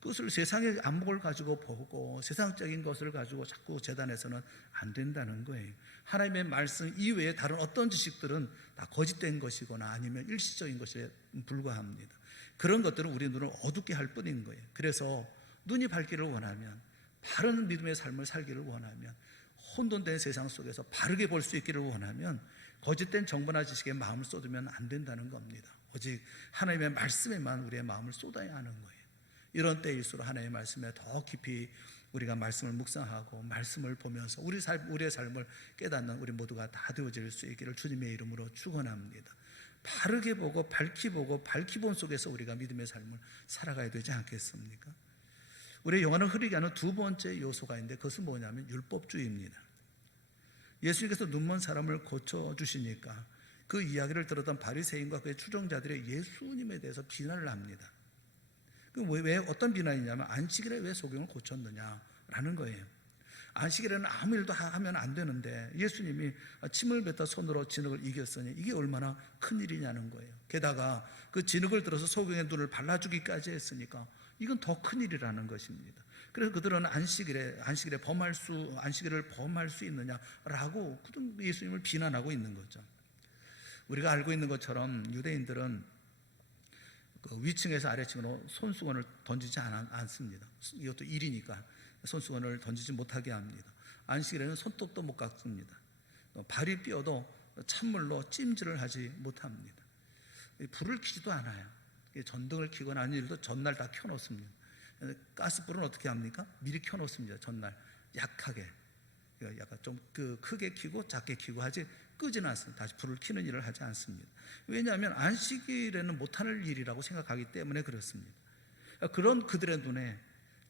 그것을 세상의 안목을 가지고 보고 세상적인 것을 가지고 자꾸 재단해서는 안 된다는 거예요. 하나님의 말씀 이외에 다른 어떤 지식들은 다 거짓된 것이거나 아니면 일시적인 것에 불과합니다. 그런 것들은 우리 눈을 어둡게 할 뿐인 거예요. 그래서 눈이 밝기를 원하면, 바른 믿음의 삶을 살기를 원하면, 혼돈된 세상 속에서 바르게 볼 수 있기를 원하면 거짓된 정보나 지식에 마음을 쏟으면 안 된다는 겁니다. 오직 하나님의 말씀에만 우리의 마음을 쏟아야 하는 거예요. 이런 때일수록 하나님의 말씀에 더 깊이 우리가 말씀을 묵상하고 말씀을 보면서 우리의 삶을 깨닫는 우리 모두가 다 되어질 수 있기를 주님의 이름으로 축원합니다. 바르게 보고 밝히 본 속에서 우리가 믿음의 삶을 살아가야 되지 않겠습니까? 우리의 영혼을 흐리게 하는 두 번째 요소가 있는데 그것은 뭐냐면 율법주의입니다. 예수님께서 눈먼 사람을 고쳐주시니까 그 이야기를 들었던 바리새인과 그의 추종자들이 예수님에 대해서 비난을 합니다. 왜 어떤 비난이냐면 안식일에 왜 소경을 고쳤느냐라는 거예요. 안식일에는 아무 일도 하면 안 되는데 예수님이 침을 뱉어 손으로 진흙을 이겼으니 이게 얼마나 큰 일이냐는 거예요. 게다가 그 진흙을 들어서 소경의 눈을 발라주기까지 했으니까 이건 더 큰 일이라는 것입니다. 그래서 그들은 안식일을 범할 수 있느냐라고 예수님을 비난하고 있는 거죠. 우리가 알고 있는 것처럼 유대인들은 그 위층에서 아래층으로 손수건을 던지지 않습니다. 이것도 일이니까 손수건을 던지지 못하게 합니다. 안식일에는 손톱도 못 깎습니다. 발이 삐어도 찬물로 찜질을 하지 못합니다. 불을 켜지도 않아요. 전등을 켜거나 아닌 일도 전날 다 켜놓습니다. 가스불은 어떻게 합니까? 미리 켜놓습니다. 전날 약하게, 약간 좀 크게 켜고 작게 켜고 하지 끄지는 않습니다. 다시 불을 켜는 일을 하지 않습니다. 왜냐하면 안식일에는 못하는 일이라고 생각하기 때문에 그렇습니다. 그런 그들의 눈에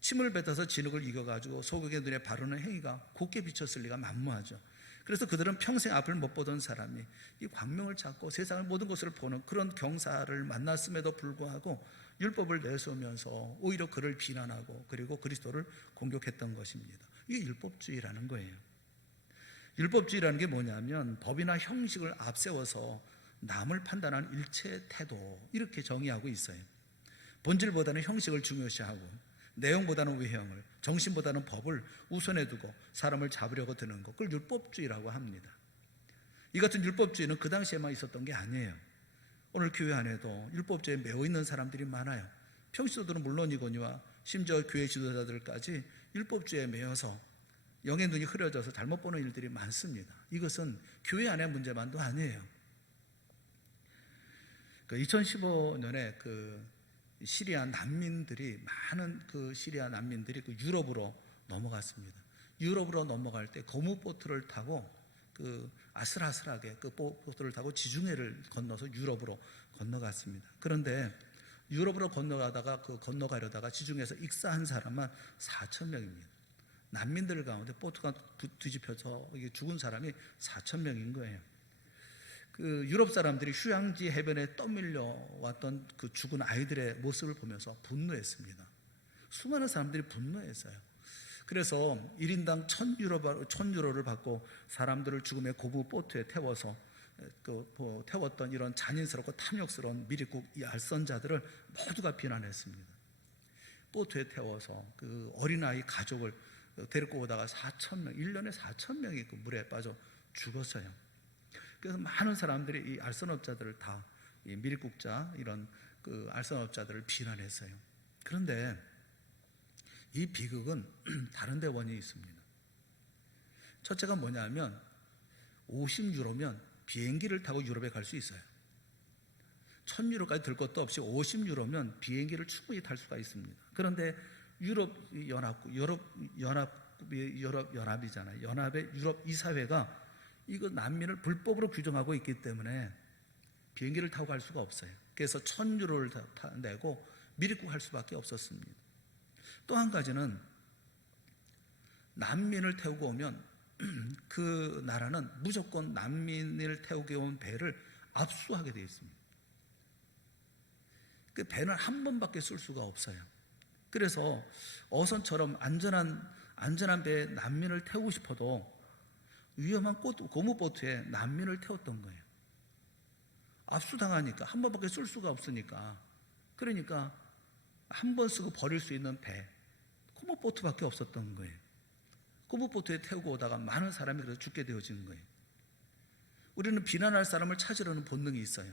침을 뱉어서 진흙을 이겨가지고 소경의 눈에 바르는 행위가 곱게 비쳤을 리가 만무하죠. 그래서 그들은 평생 앞을 못 보던 사람이 이 광명을 찾고 세상을 모든 것을 보는 그런 경사를 만났음에도 불구하고 율법을 내세우면서 오히려 그를 비난하고 그리고 그리스도를 공격했던 것입니다. 이게 율법주의라는 거예요. 율법주의라는 게 뭐냐면 법이나 형식을 앞세워서 남을 판단하는 일체의 태도, 이렇게 정의하고 있어요. 본질보다는 형식을 중요시하고 내용보다는 외형을, 정신보다는 법을 우선해 두고 사람을 잡으려고 드는 것, 그걸 율법주의라고 합니다. 이 같은 율법주의는 그 당시에만 있었던 게 아니에요. 오늘 교회 안에도 율법주의에 매여 있는 사람들이 많아요. 평신도들은 물론이거니와 심지어 교회 지도자들까지 율법주의에 매여서 영의 눈이 흐려져서 잘못 보는 일들이 많습니다. 이것은 교회 안의 문제만도 아니에요. 2015년에 시리아 난민들이 많은 시리아 난민들이 유럽으로 넘어갔습니다. 유럽으로 넘어갈 때 고무보트를 타고 아슬아슬하게 보트를 타고 지중해를 건너서 유럽으로 건너갔습니다. 그런데 유럽으로 건너가려다가 지중해에서 익사한 사람만 4,000명입니다. 난민들 가운데 보트가 뒤집혀서 죽은 사람이 4,000명인 거예요. 유럽 사람들이 휴양지 해변에 떠밀려 왔던 그 죽은 아이들의 모습을 보면서 분노했습니다. 수많은 사람들이 분노했어요. 그래서 1인당 1,000유로를 받고 사람들을 죽음의 고무 보트에 태워서 태웠던 이런 잔인스럽고 탐욕스러운 미리국 이 알선자들을 모두가 비난했습니다. 보트에 태워서 그 어린아이 가족을 데리고 오다가 4,000명, 1년에 4,000명이 그 물에 빠져 죽었어요. 그래서 많은 사람들이 이 알선업자들을 다, 이 미립국자 이런 알선업자들을 비난했어요. 그런데 이 비극은 다른 데 원인이 있습니다. 첫째가 뭐냐면 50유로면 비행기를 타고 유럽에 갈 수 있어요. 1,000유로까지 들 것도 없이 50유로면 비행기를 충분히 탈 수가 있습니다. 그런데 유럽연합이잖아요. 연합의 유럽 이사회가 이거 난민을 불법으로 규정하고 있기 때문에 비행기를 타고 갈 수가 없어요. 그래서 1,000유로를 내고 미립국 할 수밖에 없었습니다. 또 한 가지는 난민을 태우고 오면 그 나라는 무조건 난민을 태우게 온 배를 압수하게 되어 있습니다. 그 배는 한 번밖에 쓸 수가 없어요. 그래서 어선처럼 안전한 배에 난민을 태우고 싶어도 위험한 고무보트에 난민을 태웠던 거예요. 압수당하니까 한 번밖에 쓸 수가 없으니까. 그러니까 한 번 쓰고 버릴 수 있는 배, 고무보트밖에 없었던 거예요. 고무보트에 태우고 오다가 많은 사람이 그래서 죽게 되어지는 거예요. 우리는 비난할 사람을 찾으려는 본능이 있어요.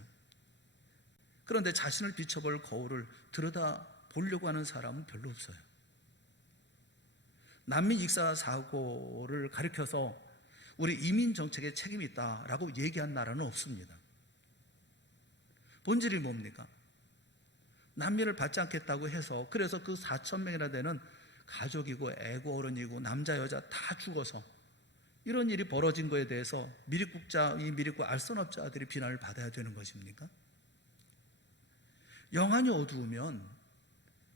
그런데 자신을 비춰볼 거울을 들여다보려고 하는 사람은 별로 없어요. 난민 익사 사고를 가리켜서 우리 이민 정책에 책임이 있다라고 얘기한 나라는 없습니다. 본질이 뭡니까? 난민을 받지 않겠다고 해서 그래서 그 4,000명이나 되는 가족이고 애고 어른이고 남자 여자 다 죽어서 이런 일이 벌어진 거에 대해서 미립국 알선업자들이 비난을 받아야 되는 것입니까? 영안이 어두우면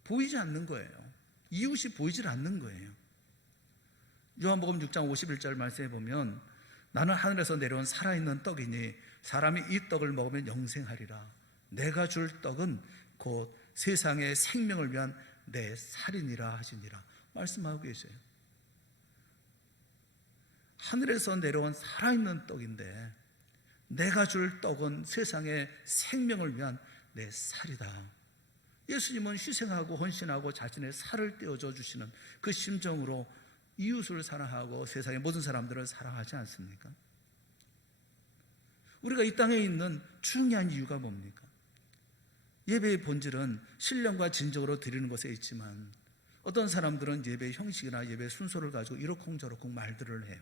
보이지 않는 거예요. 이웃이 보이질 않는 거예요. 요한복음 6장 51절 말씀에 보면 나는 하늘에서 내려온 살아있는 떡이니 사람이 이 떡을 먹으면 영생하리라. 내가 줄 떡은 곧 세상의 생명을 위한 내 살이니라 하시니라 말씀하고 계세요. 하늘에서 내려온 살아있는 떡인데 내가 줄 떡은 세상의 생명을 위한 내 살이다. 예수님은 희생하고 헌신하고 자신의 살을 떼어줘 주시는 그 심정으로 이웃을 사랑하고 세상의 모든 사람들을 사랑하지 않습니까? 우리가 이 땅에 있는 중요한 이유가 뭡니까? 예배의 본질은 신령과 진정으로 드리는 것에 있지만 어떤 사람들은 예배의 형식이나 예배의 순서를 가지고 이러쿵저러쿵 말들을 해요.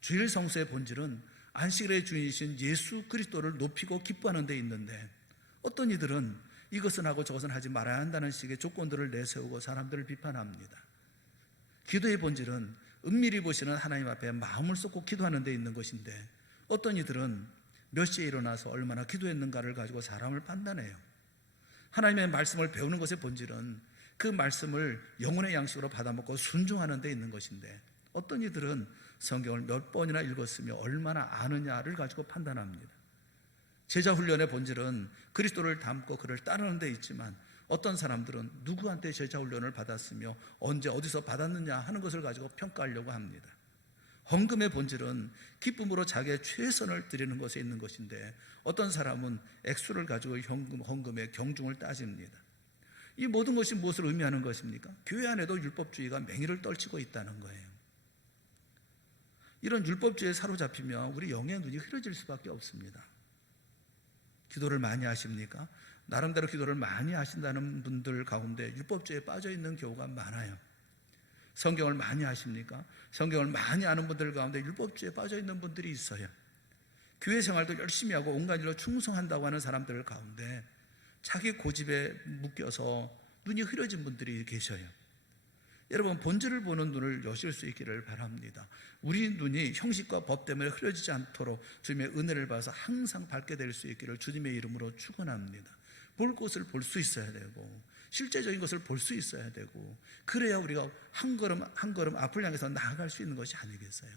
주일 성수의 본질은 안식일의 주인이신 예수 그리스도를 높이고 기뻐하는 데 있는데 어떤 이들은 이것은 하고 저것은 하지 말아야 한다는 식의 조건들을 내세우고 사람들을 비판합니다. 기도의 본질은 은밀히 보시는 하나님 앞에 마음을 쏟고 기도하는 데 있는 것인데 어떤 이들은 몇 시에 일어나서 얼마나 기도했는가를 가지고 사람을 판단해요. 하나님의 말씀을 배우는 것의 본질은 그 말씀을 영혼의 양식으로 받아먹고 순종하는 데 있는 것인데 어떤 이들은 성경을 몇 번이나 읽었으며 얼마나 아느냐를 가지고 판단합니다. 제자 훈련의 본질은 그리스도를 닮고 그를 따르는 데 있지만 어떤 사람들은 누구한테 제자 훈련을 받았으며 언제 어디서 받았느냐 하는 것을 가지고 평가하려고 합니다. 헌금의 본질은 기쁨으로 자기의 최선을 드리는 것에 있는 것인데 어떤 사람은 액수를 가지고 헌금의 경중을 따집니다. 이 모든 것이 무엇을 의미하는 것입니까? 교회 안에도 율법주의가 맹위를 떨치고 있다는 거예요. 이런 율법주의에 사로잡히면 우리 영의 눈이 흐려질 수밖에 없습니다. 기도를 많이 하십니까? 나름대로 기도를 많이 하신다는 분들 가운데 율법주의에 빠져 있는 경우가 많아요. 성경을 많이 하십니까? 성경을 많이 아는 분들 가운데 율법주의에 빠져 있는 분들이 있어요. 교회 생활도 열심히 하고 온갖 일로 충성한다고 하는 사람들 가운데 자기 고집에 묶여서 눈이 흐려진 분들이 계셔요. 여러분, 본질을 보는 눈을 여실 수 있기를 바랍니다. 우리 눈이 형식과 법 때문에 흐려지지 않도록 주님의 은혜를 받아서 항상 밝게 될 수 있기를 주님의 이름으로 축원합니다. 볼 것을 볼 수 있어야 되고 실제적인 것을 볼 수 있어야 되고 그래야 우리가 한 걸음 한 걸음 앞을 향해서 나아갈 수 있는 것이 아니겠어요?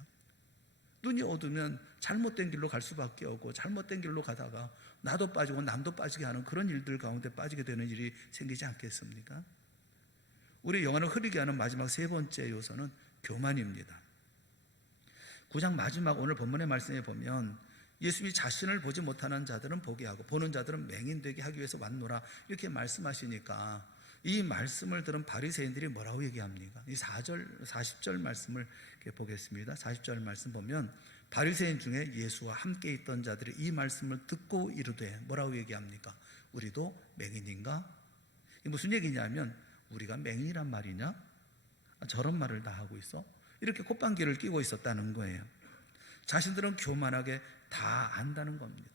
눈이 어두면 잘못된 길로 갈 수밖에 없고 잘못된 길로 가다가 나도 빠지고 남도 빠지게 하는 그런 일들 가운데 빠지게 되는 일이 생기지 않겠습니까? 우리 영혼을 흐리게 하는 마지막 세 번째 요소는 교만입니다. 9장 마지막 오늘 본문의 말씀에 보면 예수님이 자신을 보지 못하는 자들은 보게 하고 보는 자들은 맹인되게 하기 위해서 왔노라 이렇게 말씀하시니까 이 말씀을 들은 바리새인들이 뭐라고 얘기합니까? 이 40절 말씀을 보겠습니다. 40절 말씀 보면 바리새인 중에 예수와 함께 있던 자들이 이 말씀을 듣고 이르되 뭐라고 얘기합니까? 우리도 맹인인가? 이게 무슨 얘기냐면 우리가 맹인이란 말이냐? 저런 말을 다 하고 있어? 이렇게 콧방귀를 끼고 있었다는 거예요. 자신들은 교만하게 다 안다는 겁니다.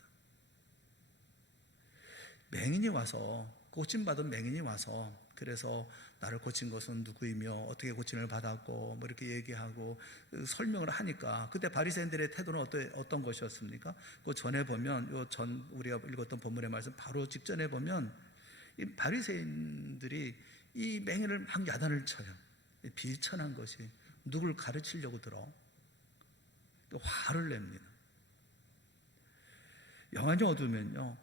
맹인이 와서 고침받은 맹인이 와서 그래서 나를 고친 것은 누구이며 어떻게 고침을 받았고 뭐 이렇게 얘기하고 설명을 하니까 그때 바리새인들의 태도는 어떤 것이었습니까? 그 전에 보면 우리가 읽었던 본문의 말씀 바로 직전에 보면 이 바리새인들이 이 맹인을 막 야단을 쳐요. 비천한 것이 누굴 가르치려고 들어 화를 냅니다. 영안이 어두우면요,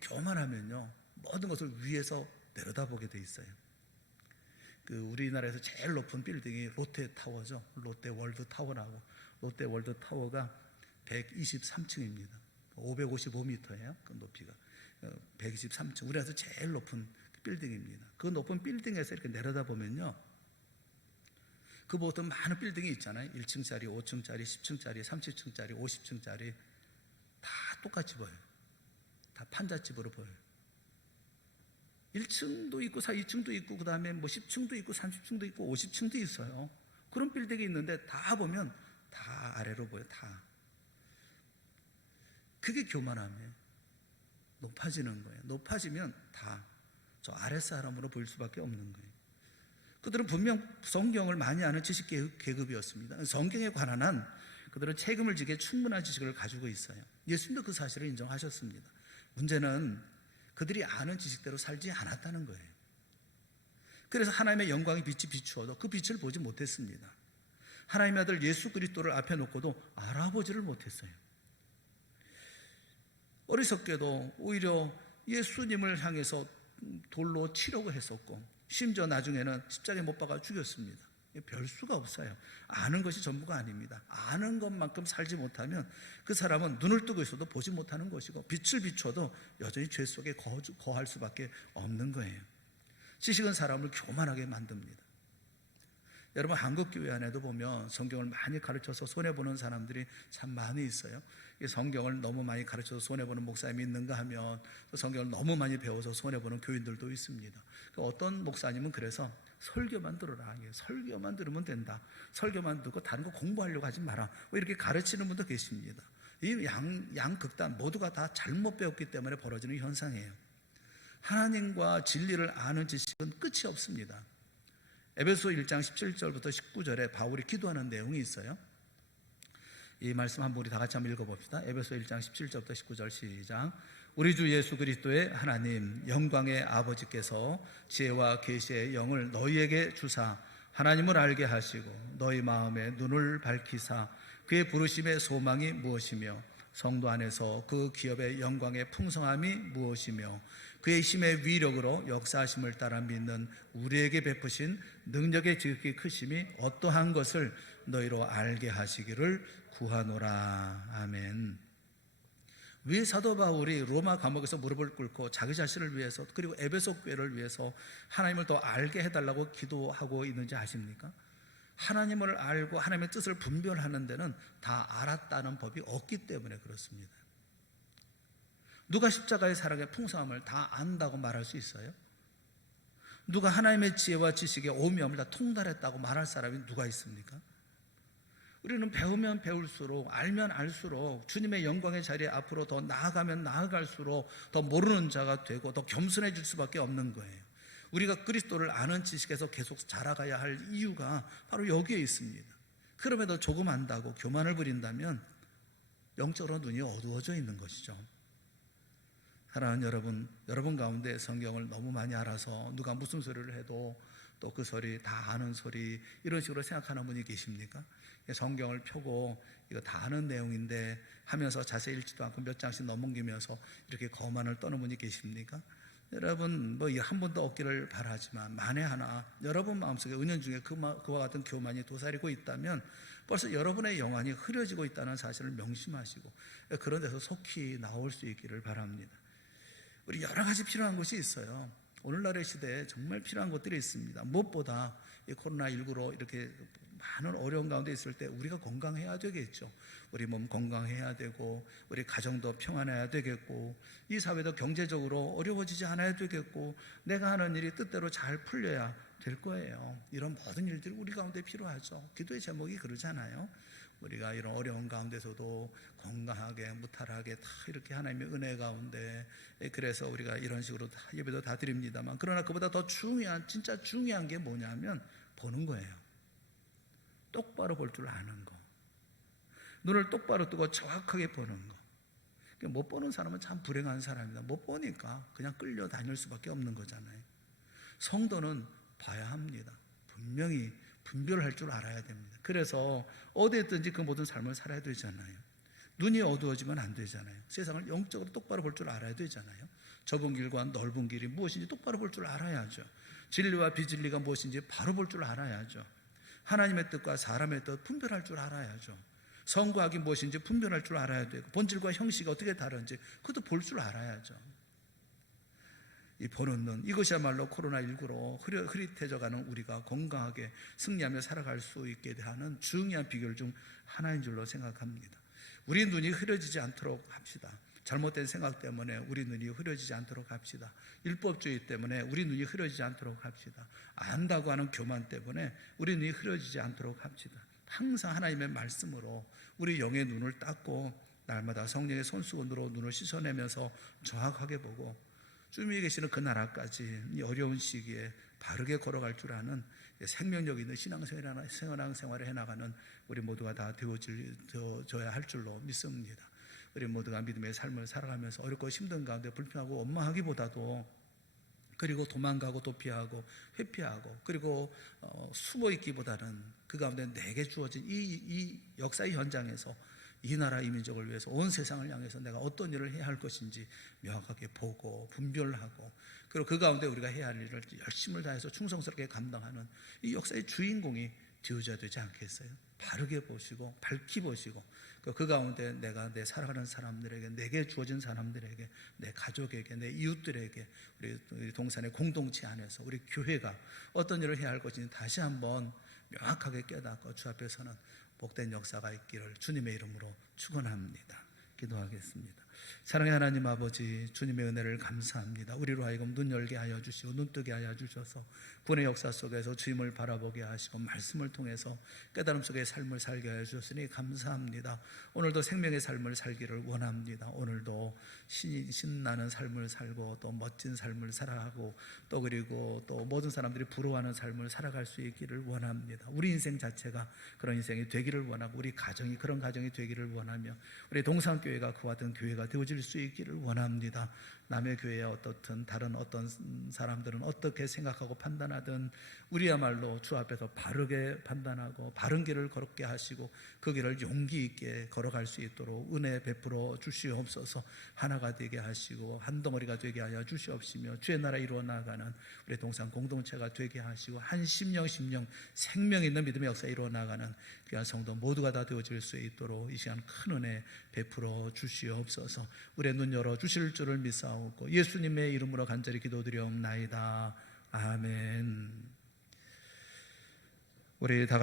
교만하면요 모든 것을 위에서 내려다보게 돼 있어요. 우리나라에서 제일 높은 빌딩이 롯데타워죠. 롯데월드타워라고. 롯데월드타워가 123층입니다. 555m예요. 그 높이가 123층. 우리나라에서 제일 높은 빌딩입니다. 그 높은 빌딩에서 이렇게 내려다보면요, 그 보통 많은 빌딩이 있잖아요. 1층짜리, 5층짜리, 10층짜리, 30층짜리, 50층짜리 다 똑같이 보여요. 다 판잣집으로 보여요. 1층도 있고 2층도 있고 그 다음에 뭐 10층도 있고 30층도 있고 50층도 있어요. 그런 빌딩이 있는데 다 보면 다 아래로 보여요. 다. 그게 교만함이에요. 높아지는 거예요. 높아지면 다 저 아랫사람으로 보일 수밖에 없는 거예요. 그들은 분명 성경을 많이 아는 지식 계급이었습니다. 성경에 관한 한 그들은 책임을 지기에 충분한 지식을 가지고 있어요. 예수님도 그 사실을 인정하셨습니다. 문제는 그들이 아는 지식대로 살지 않았다는 거예요. 그래서 하나님의 영광의 빛이 비추어도 그 빛을 보지 못했습니다. 하나님의 아들 예수 그리스도를 앞에 놓고도 알아보지를 못했어요. 어리석게도 오히려 예수님을 향해서 돌로 치려고 했었고, 심지어 나중에는 십자가에 못 박아 죽였습니다. 별 수가 없어요. 아는 것이 전부가 아닙니다. 아는 것만큼 살지 못하면 그 사람은 눈을 뜨고 있어도 보지 못하는 것이고, 빛을 비춰도 여전히 죄 속에 거할 수밖에 없는 거예요. 지식은 사람을 교만하게 만듭니다. 여러분, 한국교회 안에도 보면 성경을 많이 가르쳐서 손해보는 사람들이 참 많이 있어요. 이 성경을 너무 많이 가르쳐서 손해보는 목사님이 있는가 하면 또 성경을 너무 많이 배워서 손해보는 교인들도 있습니다. 어떤 목사님은 그래서 설교만 들어라, 설교만 들으면 된다, 설교만 듣고 다른 거 공부하려고 하지 마라, 이렇게 가르치는 분도 계십니다. 이 양 극단 모두가 다 잘못 배웠기 때문에 벌어지는 현상이에요. 하나님과 진리를 아는 지식은 끝이 없습니다. 에베소 1장 17절부터 19절에 바울이 기도하는 내용이 있어요. 이 말씀 한번 우리 다 같이 한번 읽어봅시다. 에베소 1장 17절부터 19절 시작. 우리 주 예수 그리스도의 하나님 영광의 아버지께서 지혜와 계시의 영을 너희에게 주사 하나님을 알게 하시고 너희 마음의 눈을 밝히사 그의 부르심의 소망이 무엇이며 성도 안에서 그 기업의 영광의 풍성함이 무엇이며 그의 힘의 위력으로 역사하심을 따라 믿는 우리에게 베푸신 능력의 지극히 크심이 어떠한 것을 너희로 알게 하시기를 구하노라. 아멘. 왜 사도 바울이 로마 감옥에서 무릎을 꿇고 자기 자신을 위해서 그리고 에베소 교회를 위해서 하나님을 더 알게 해달라고 기도하고 있는지 아십니까? 하나님을 알고 하나님의 뜻을 분별하는 데는 다 알았다는 법이 없기 때문에 그렇습니다. 누가 십자가의 사랑의 풍성함을 다 안다고 말할 수 있어요? 누가 하나님의 지혜와 지식의 오묘함을 다 통달했다고 말할 사람이 누가 있습니까? 우리는 배우면 배울수록, 알면 알수록 주님의 영광의 자리에 앞으로 더 나아가면 나아갈수록 더 모르는 자가 되고 더 겸손해질 수밖에 없는 거예요. 우리가 그리스도를 아는 지식에서 계속 자라가야 할 이유가 바로 여기에 있습니다. 그럼에도 조금 안다고 교만을 부린다면 영적으로 눈이 어두워져 있는 것이죠. 사랑하는 여러분 가운데 성경을 너무 많이 알아서 누가 무슨 소리를 해도 또 그 소리 다 아는 소리 이런 식으로 생각하는 분이 계십니까? 성경을 펴고 이거 다 아는 내용인데 하면서 자세히 읽지도 않고 몇 장씩 넘기면서 이렇게 거만을 떠는 분이 계십니까? 여러분 한 번도 없기를 바라지만 만에 하나 여러분 마음속에 은연중에 그와 같은 교만이 도사리고 있다면 벌써 여러분의 영안이 흐려지고 있다는 사실을 명심하시고 그런 데서 속히 나올 수 있기를 바랍니다. 우리 여러 가지 필요한 것이 있어요. 오늘날의 시대에 정말 필요한 것들이 있습니다. 무엇보다 이 코로나19로 이렇게 많은 어려운 가운데 있을 때 우리가 건강해야 되겠죠. 우리 몸 건강해야 되고 우리 가정도 평안해야 되겠고 이 사회도 경제적으로 어려워지지 않아야 되겠고 내가 하는 일이 뜻대로 잘 풀려야 될 거예요. 이런 모든 일들이 우리 가운데 필요하죠. 기도의 제목이 그러잖아요. 우리가 이런 어려운 가운데서도 건강하게 무탈하게 다 이렇게 하나님의 은혜 가운데 그래서 우리가 이런 식으로 다 예배도 다 드립니다만 그러나 그보다 더 진짜 중요한 게 뭐냐면 보는 거예요. 똑바로 볼 줄 아는 거. 눈을 똑바로 뜨고 정확하게 보는 거. 못 보는 사람은 참 불행한 사람이다. 못 보니까 그냥 끌려다닐 수밖에 없는 거잖아요. 성도는 봐야 합니다. 분명히 분별할 줄 알아야 됩니다. 그래서 어디에 있든지 그 모든 삶을 살아야 되잖아요. 눈이 어두워지면 안 되잖아요. 세상을 영적으로 똑바로 볼 줄 알아야 되잖아요. 좁은 길과 넓은 길이 무엇인지 똑바로 볼 줄 알아야죠. 진리와 비진리가 무엇인지 바로 볼 줄 알아야죠. 하나님의 뜻과 사람의 뜻 분별할 줄 알아야죠. 선과 악이 무엇인지 분별할 줄 알아야 되고 본질과 형식이 어떻게 다른지 그것도 볼 줄 알아야죠. 이 보는 눈, 이것이야말로 코로나19로 흐릿해져가는 우리가 건강하게 승리하며 살아갈 수 있게 하는 중요한 비결 중 하나인 줄로 생각합니다. 우리 눈이 흐려지지 않도록 합시다. 잘못된 생각 때문에 우리 눈이 흐려지지 않도록 합시다. 율법주의 때문에 우리 눈이 흐려지지 않도록 합시다. 안다고 하는 교만 때문에 우리 눈이 흐려지지 않도록 합시다. 항상 하나님의 말씀으로 우리 영의 눈을 닦고 날마다 성령의 손수건으로 눈을 씻어내면서 정확하게 보고 주님이 계시는 그 나라까지 이 어려운 시기에 바르게 걸어갈 줄 아는 생명력 있는 신앙생활을 해나가는 우리 모두가 다 되어져야 할 줄로 믿습니다. 우리 모두가 믿음의 삶을 살아가면서 어렵고 힘든 가운데 불평하고 원망하기보다도 그리고 도망가고 도피하고 회피하고 그리고 숨어 있기보다는 그 가운데 내게 주어진 이 역사의 현장에서 이 나라 이 민족을 위해서 온 세상을 향해서 내가 어떤 일을 해야 할 것인지 명확하게 보고 분별하고 그리고 그 가운데 우리가 해야 할 일을 열심을 다해서 충성스럽게 감당하는 이 역사의 주인공이 되어져야 되지 않겠어요? 바르게 보시고 밝히 보시고 그 가운데 내가 내 살아가는 사람들에게 내게 주어진 사람들에게 내 가족에게 내 이웃들에게 우리 동산의 공동체 안에서 우리 교회가 어떤 일을 해야 할 것인지 다시 한번 명확하게 깨닫고 주 앞에서는 복된 역사가 있기를 주님의 이름으로 축원합니다. 기도하겠습니다. 사랑의 하나님 아버지, 주님의 은혜를 감사합니다. 우리로 하여금 눈 열게 하여 주시고 눈뜨게 하여 주셔서 구원의 역사 속에서 주님을 바라보게 하시고 말씀을 통해서 깨달음 속의 삶을 살게 하여 주셨으니 감사합니다. 오늘도 생명의 삶을 살기를 원합니다. 오늘도 신나는 삶을 살고 또 멋진 삶을 살아가고 또 그리고 또 모든 사람들이 부러워하는 삶을 살아갈 수 있기를 원합니다. 우리 인생 자체가 그런 인생이 되기를 원하고 우리 가정이 그런 가정이 되기를 원하며 우리 동산교회가 그와 같은 교회가 되어질 수 있기를 원합니다. 남의 교회에 어떻든 다른 어떤 사람들은 어떻게 생각하고 판단하든 우리야말로 주 앞에서 바르게 판단하고 바른 길을 걸게 하시고 그 길을 용기 있게 걸어갈 수 있도록 은혜 베풀어 주시옵소서. 하나가 되게 하시고 한 덩어리가 되게 하여 주시옵시며 주의 나라 이루어 나가는 우리 동산 공동체가 되게 하시고 한 심령 생명 있는 믿음의 역사 이루어 나가는 귀한 성도 모두가 다 되어질 수 있도록 이 시간 큰 은혜 베풀어 주시옵소서. 우리의 눈 열어 주실 줄을 믿사오고 예수님의 이름으로 간절히 기도드리옵나이다. 아멘. 우리 다 같이